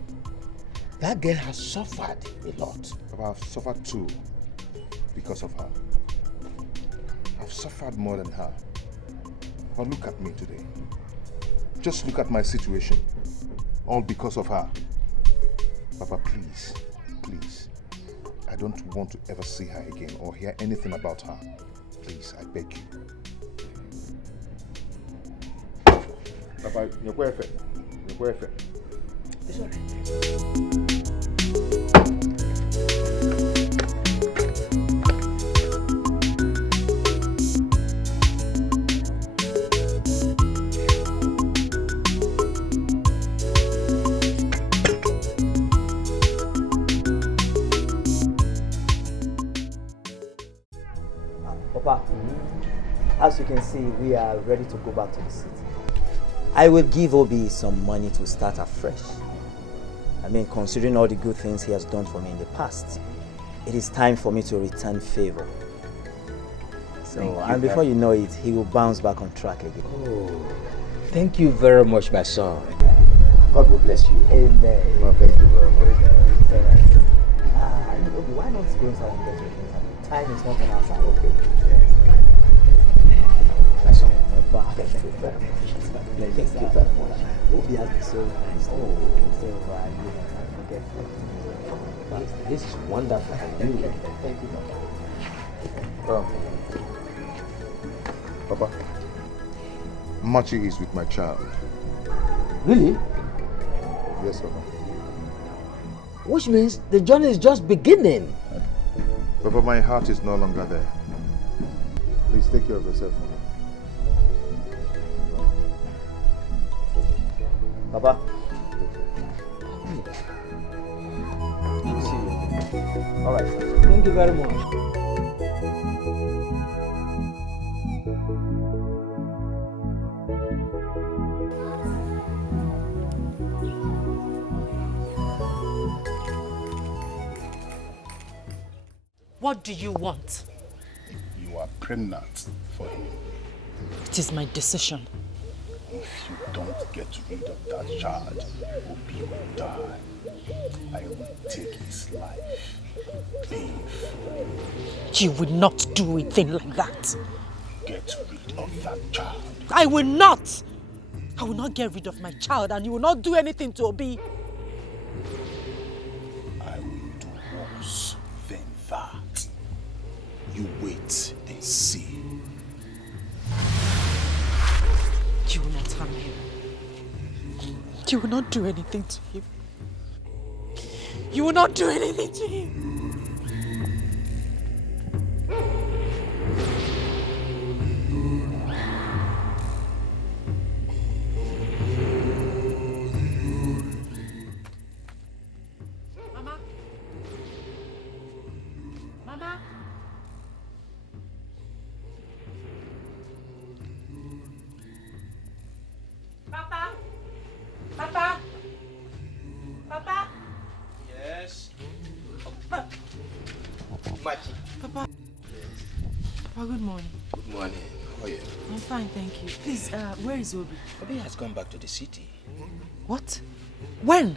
that girl has suffered a lot. Papa, I've suffered too because of her. I've suffered more than her. Papa, look at me today. Just look at my situation. All because of her. Papa, please, please. I don't want to ever see her again or hear anything about her. Please, I beg you. Papa, you're perfect. You're perfect. It's all right. Papa, as you can see, we are ready to go back to the city. I will give Obi some money to start afresh. I mean, considering all the good things he has done for me in the past, it is time for me to return favor. So, and before you know it, he will bounce back on track again. Oh, thank you very much, my son. God will bless you. Amen. Well, thank you very much. Obi, why not go inside and get your things? Time is not on our side. Okay. My son. Papa, thank you very much. Thank you very much. Obi has been so nice. Oh, so I forget. This is wonderful. Thank you. Thank you, Papa. Papa, Machi is with my child. Really? Yes, Papa. Which means the journey is just beginning. Papa, my heart is no longer there. Please take care of yourself. Papa. All right. Thank you very much. What do you want? You are pregnant for him. It is my decision. If you don't get rid of that child, Obi will die. I will take his life. Painfully. You will not do a thing like that. Get rid of that child. I will not! I will not get rid of my child, and you will not do anything to Obi. I will do worse than that. You wait and see. You will not harm him. You will not do anything to him. You will not do anything to him. Mama? Mama? Papa? Papa? Papa? Yes. Machi. Papa? Papa, good morning. Good morning. How are you? I'm fine, thank you. Please, where is Obi? Obi has gone back to the city. What? When?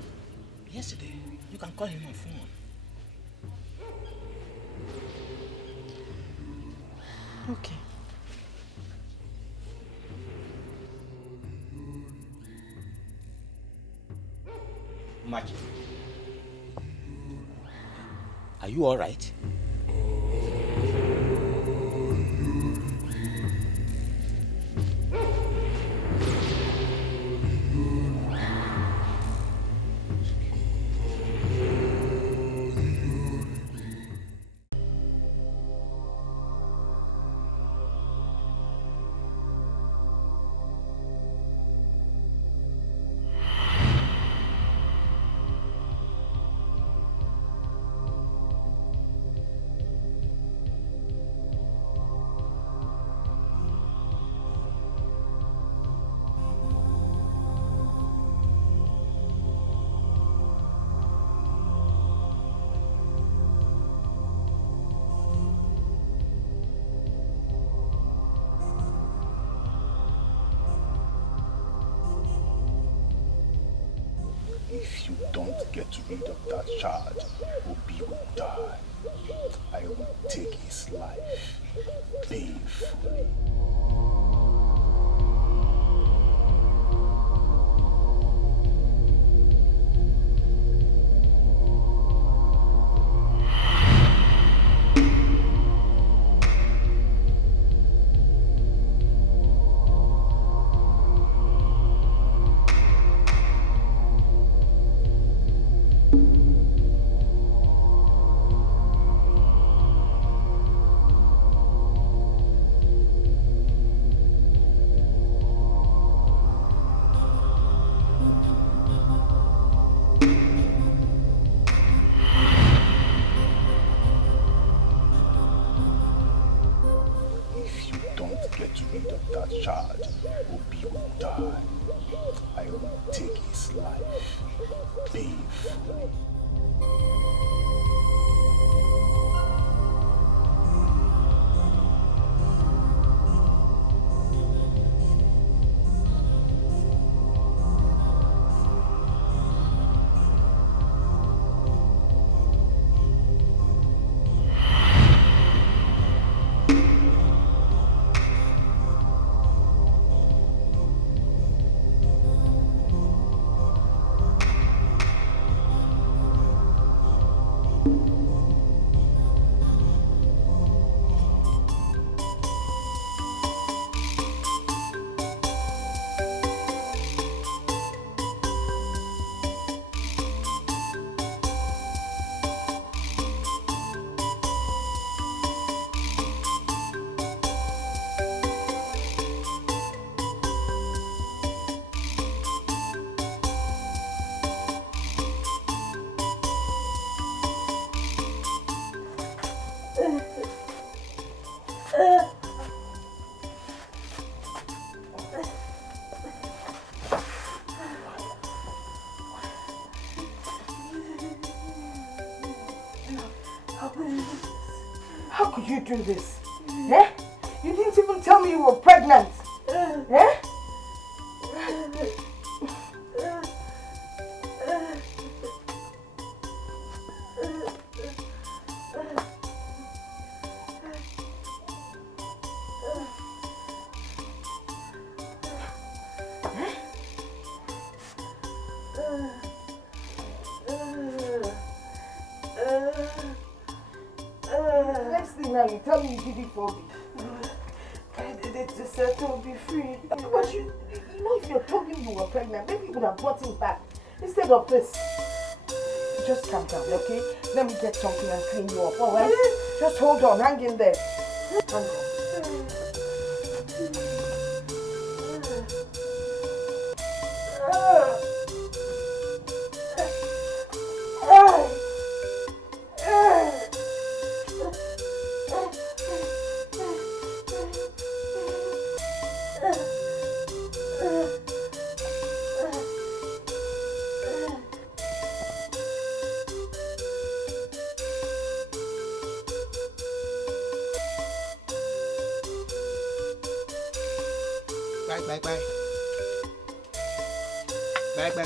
Yesterday. You can call him on phone. Okay. Machi. Are you all right? If you don't get rid of that child, Obi will die. I will take his life painfully. How could you do this? Eh? You didn't even tell me you were pregnant. Eh? Next thing now, you tell me you did it for me. The settle will be free. But you know, if you told him you were pregnant, maybe you would have brought him back. Instead of this, just calm down, okay? Let me get something and clean you up, alright? Just hold on, hang in there. Hang on.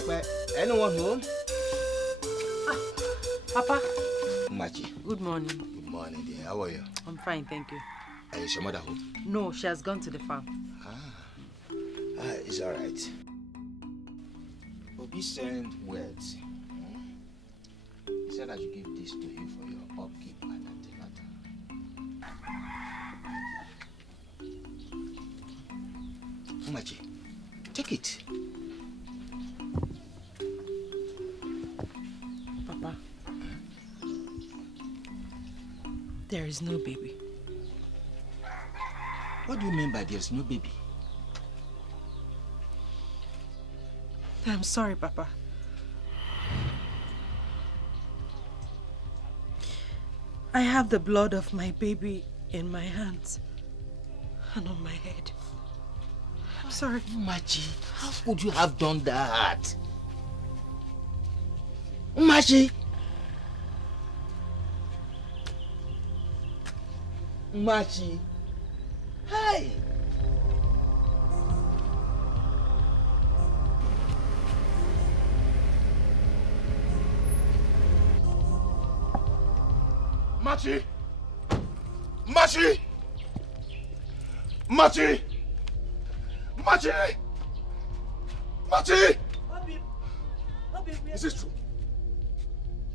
Back. Anyone home? Papa. Machi. Good morning. Good morning, dear. How are you? I'm fine, thank you. Is your mother home? No, she has gone to the farm. It's all right. Obi sent words. He said I should give this to you for your upkeep and antenatal. Machi, take it. Papa, there is no baby. What do you mean by there's no baby? I'm sorry, Papa. I have the blood of my baby in my hands and on my head. I'm sorry. Machi, how could you have done that? Machi! Machi! Hey! Machi! Machi! Machi! Machi! Machi! Is it true?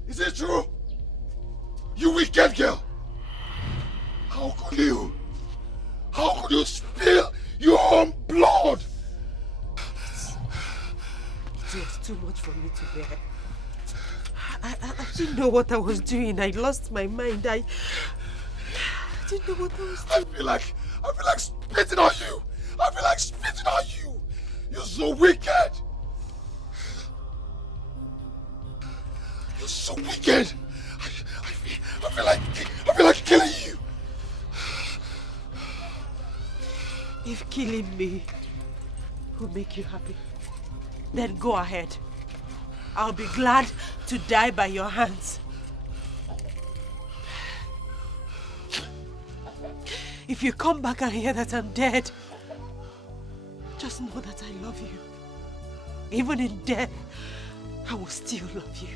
Is it true? You wicked girl! How could you? How could you spill your own blood? It was too much for me to bear. I didn't know what I was doing. I lost my mind. I didn't know what I was doing. I feel like spitting on you. I feel like spitting on you. You're so wicked. You're so wicked. I feel like killing you. If killing me will make you happy, then go ahead. I'll be glad to die by your hands. If you come back and hear that I'm dead, just know that I love you. Even in death, I will still love you.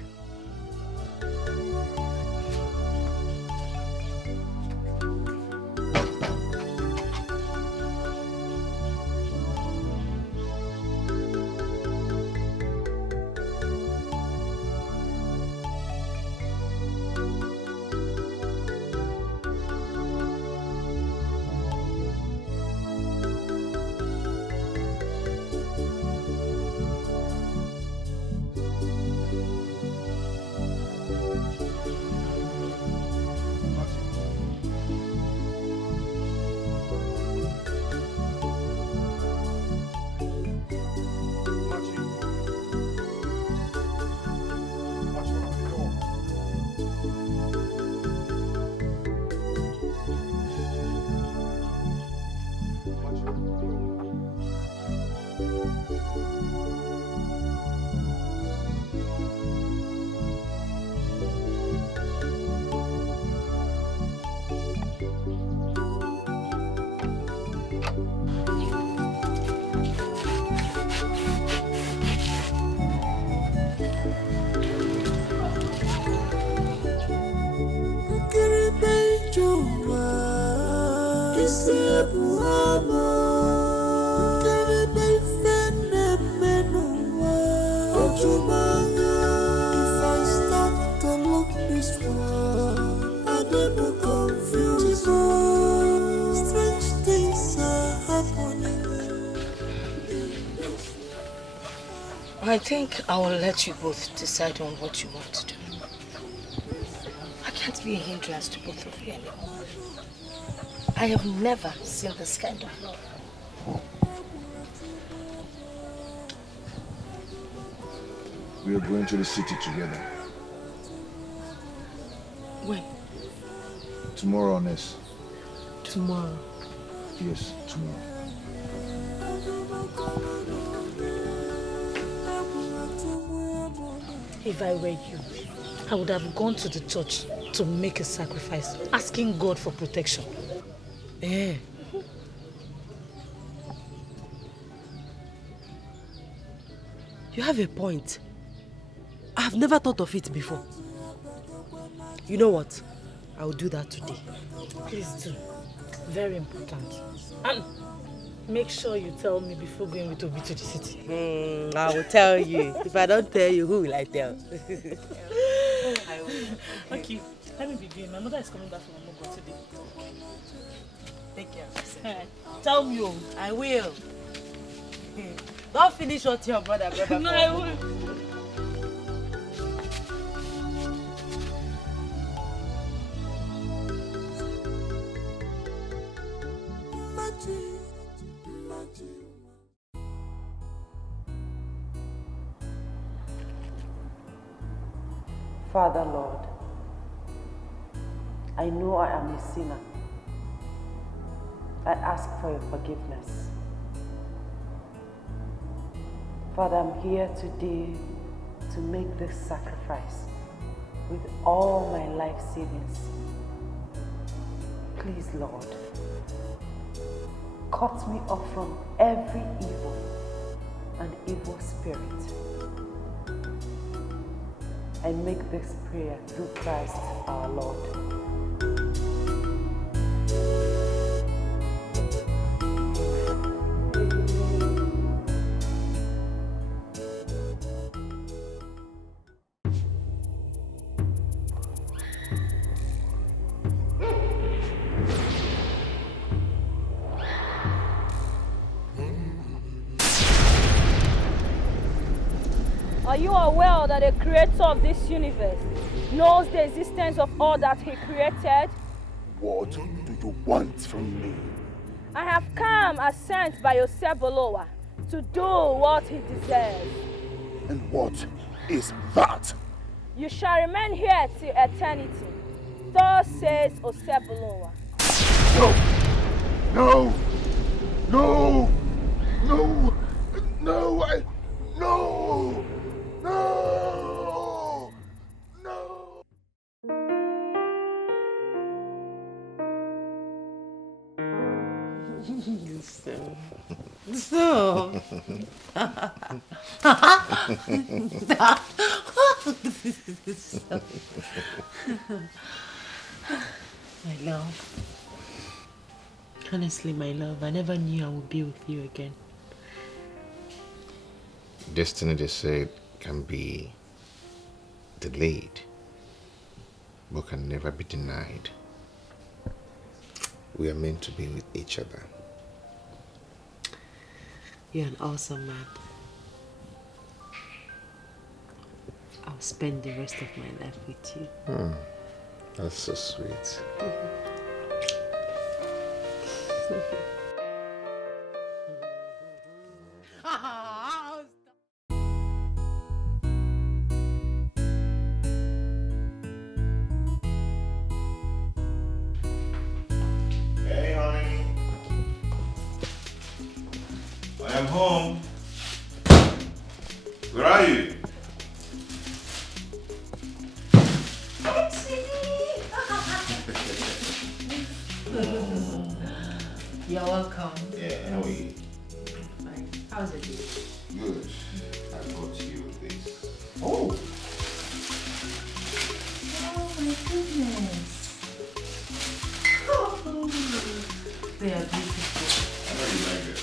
I think I will let you both decide on what you want to do. I can't be a hindrance to both of you anymore. I have never seen this kind of love. We are going to the city together. When? Tomorrow, Ness. Tomorrow? Yes, tomorrow. If I were you, I would have gone to the church to make a sacrifice, asking God for protection. Eh. You have a point. I've never thought of it before. You know what? I'll do that today. Please do. Very important. And make sure you tell me before going with Obi to the city. I will tell you. If I don't tell you, who will I tell? I will. Okay, let me begin. My mother is coming back from Amogo today. Take care of yourself. Tell me, oh. I will. Don't finish what your brother brought back. No, I will. Father Lord, I know I am a sinner. I ask for your forgiveness. Father, I'm here today to make this sacrifice with all my life savings. Please, Lord, cut me off from every evil and evil spirit. I make this prayer through Christ our Lord. Are you aware that the creator of this universe knows the existence of all that he created? What do you want from me? I have come as sent by Osebolowa to do what he deserves. And what is that? You shall remain here till eternity. Thus says Osebolowa. No! No! No! No! No! No! No! So. My love. Honestly, my love, I never knew I would be with you again. Destiny, they said, can be delayed, but can never be denied. We are meant to be with each other. You're an awesome man. I'll spend the rest of my life with you. That's so sweet. Hey, honey. I am home. Where are you? You're welcome. Yeah, how are you? Fine. How's it going? Good. I brought you this. Oh! Oh my goodness. They are beautiful. I know you like it.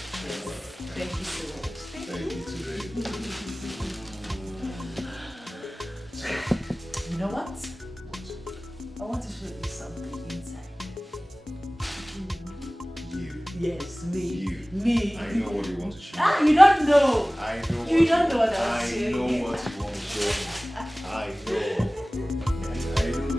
Thank you so much. Thank you too. You know what? I want to show you something inside. You? Yes, me. You. Me. I know what you want to show. Ah, you don't know. I know. You don't know what I'm I saying. know what you want to show. I know. I know you.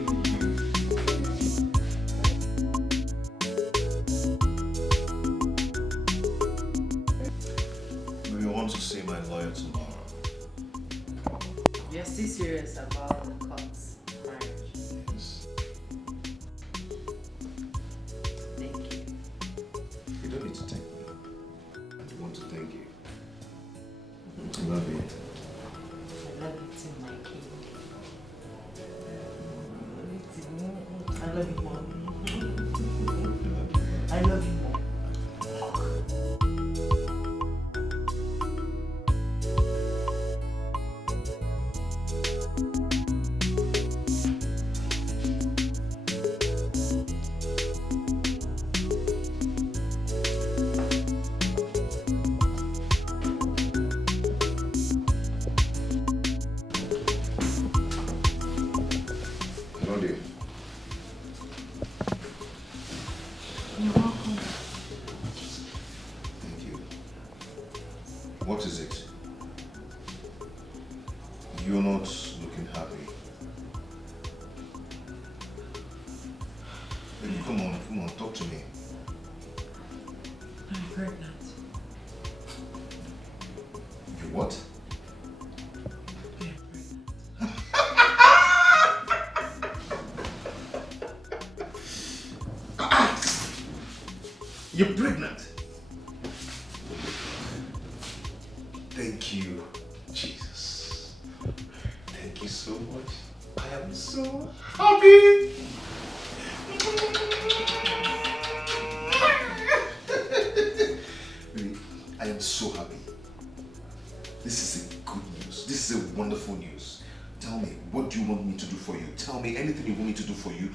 We want to see my lawyer tomorrow. You're still serious about the court's marriage? Yes. Thank you. You don't need to thank me. I want to thank you. I love you. I love you too, my king. I love you more. I love you more. What is it? You're not looking happy. Baby, come on, talk to me. I'm pregnant. You what? You're pregnant? Thank you, Jesus. Thank you so much. I am so happy. Baby, I am so happy. This is a good news. This is a wonderful news. Tell me, what do you want me to do for you? Tell me anything you want me to do for you.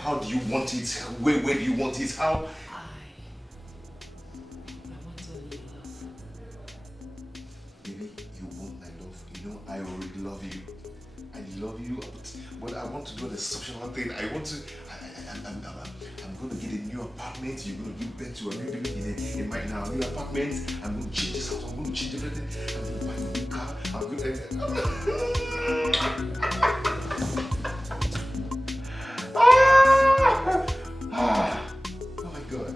How do you want it? Where do you want it? How? I already love you. I love you, but I want to do an exceptional thing. I'm going to get a new apartment. You're going to give birth to a new baby in my new apartment. I'm going to change this house. I'm going to change everything. I'm going to buy a new car. I'm going to... Oh my God.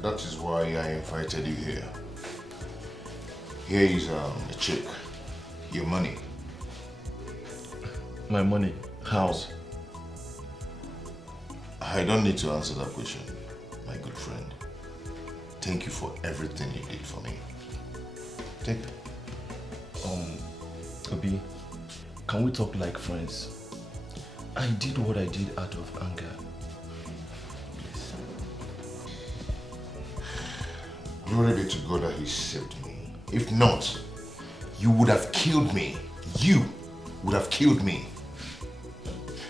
That is why I invited you here. Here is a check. Your money. My money? How? I don't need to answer that question, my good friend. Thank you for everything you did for me. Take it. Obi, can we talk like friends? I did what I did out of anger. Glory be to God that He saved me. If not, you would have killed me. You would have killed me.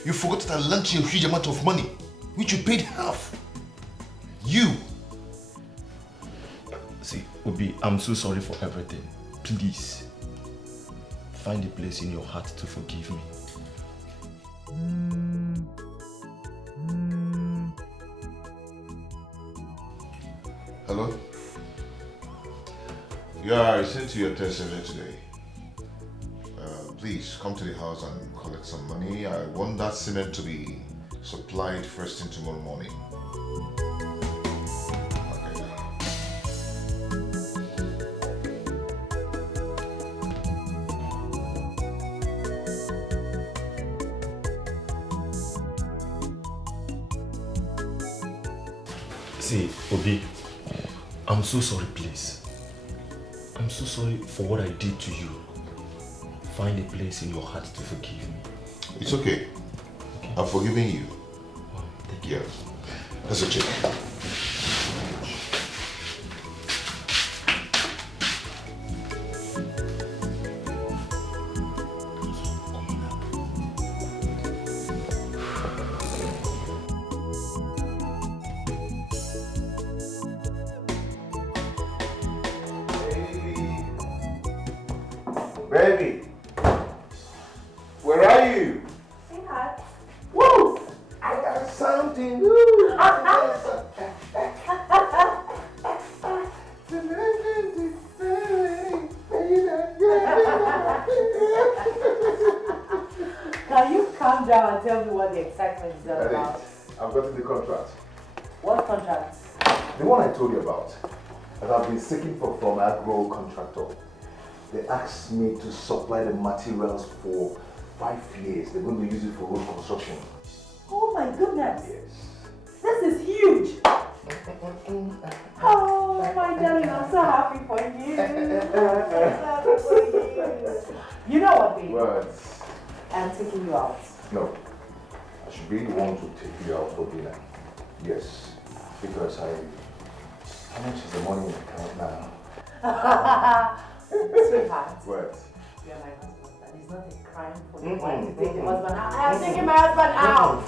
You forgot that I lent you a huge amount of money, which you paid half. You. See, Obi, I'm so sorry for everything. Please, find a place in your heart to forgive me. Hello? Yeah, I sent you a text earlier today. Please come to the house and collect some money. I want that cement to be supplied first thing tomorrow morning. See, Obi, I'm so sorry, please. I'm so sorry for what I did to you. Find a place in your heart to forgive me. It's okay. I've forgiven you. Wow, thank you. Yeah. That's a check. Baby, where are you? Sweetheart. Woo! I got something. Woo! Can you calm down and tell me what the excitement is all about? I've gotten the contract. What contract? The one I told you about. That I've been seeking for from agro contractor. They asked me to supply the materials for 5 years. They're going to use it for road construction. Oh my goodness. Yes. This is huge. Oh my darling, I'm so happy for you. I'm so happy for you. You know what, baby? What? I'm taking you out. No. I should be the one to take you out for dinner. Yes. Because how much is the money in the account now? Sweetheart. What? You are my husband. And it's not a crime for the wife to take the husband out. I am taking my husband out.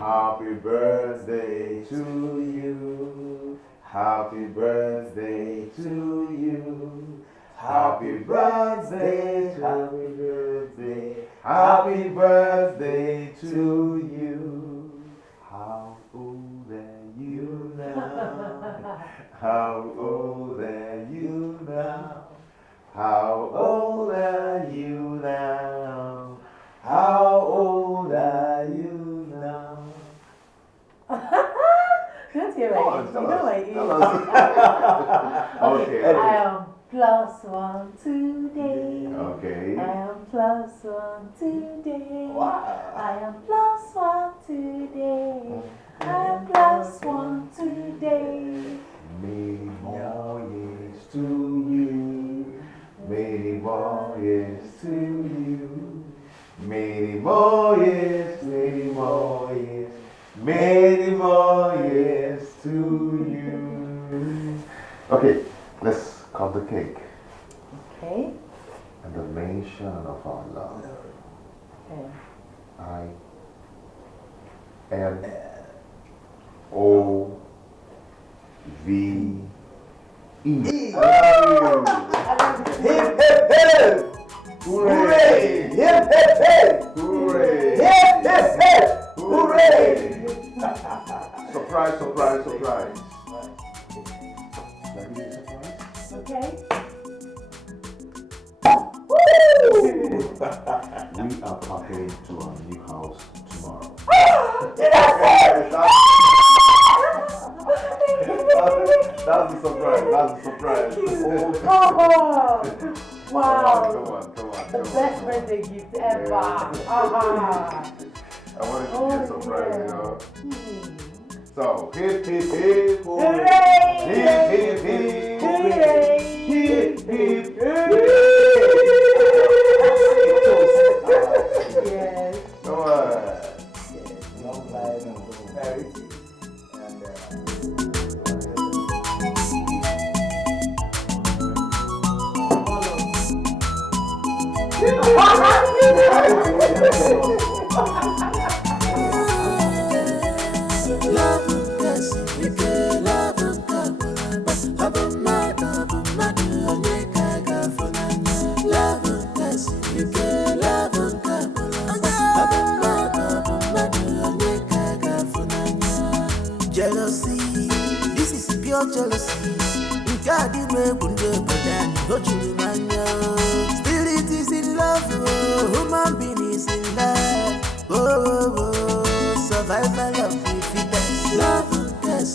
Happy birthday to you. Happy birthday to you. Happy birthday, happy birthday, happy birthday to you. How old are you now? How old are you now? How old are you now? How old are you now? Don't hear my age. You know my age. Okay. I am +1 today. Okay. I am +1 today. Wow. I am +1 today. I am +1 today. Many more years to you. Many more years to you. Many more years, many more years. Many more years to you. Okay, let's cut the cake. Okay. And the mention of our love. Okay. I-N-O-V-E. I love you. Hip, hip, hip. Hooray. Hip, hip, hip. Hooray. Hip, hip, hip. Hooray. Surprise, surprise, surprise. Let me give you a surprise. Okay. We are packing to our new house tomorrow. That's the surprise. That's the surprise. Wow. Come on. The best birthday gift ever. I wanted to be a surprise, you know. So, hip, hip, hip, hooray! Hip, hip, hip, hooray! Hip, hip, hip, yes. Come on. Long life and prosperity. Jealousy, this is pure jealousy. God, you may wonder, but then you don't know. Still, it is in love, oh, human being is in love. Oh, survival of the fittest. Love, yes,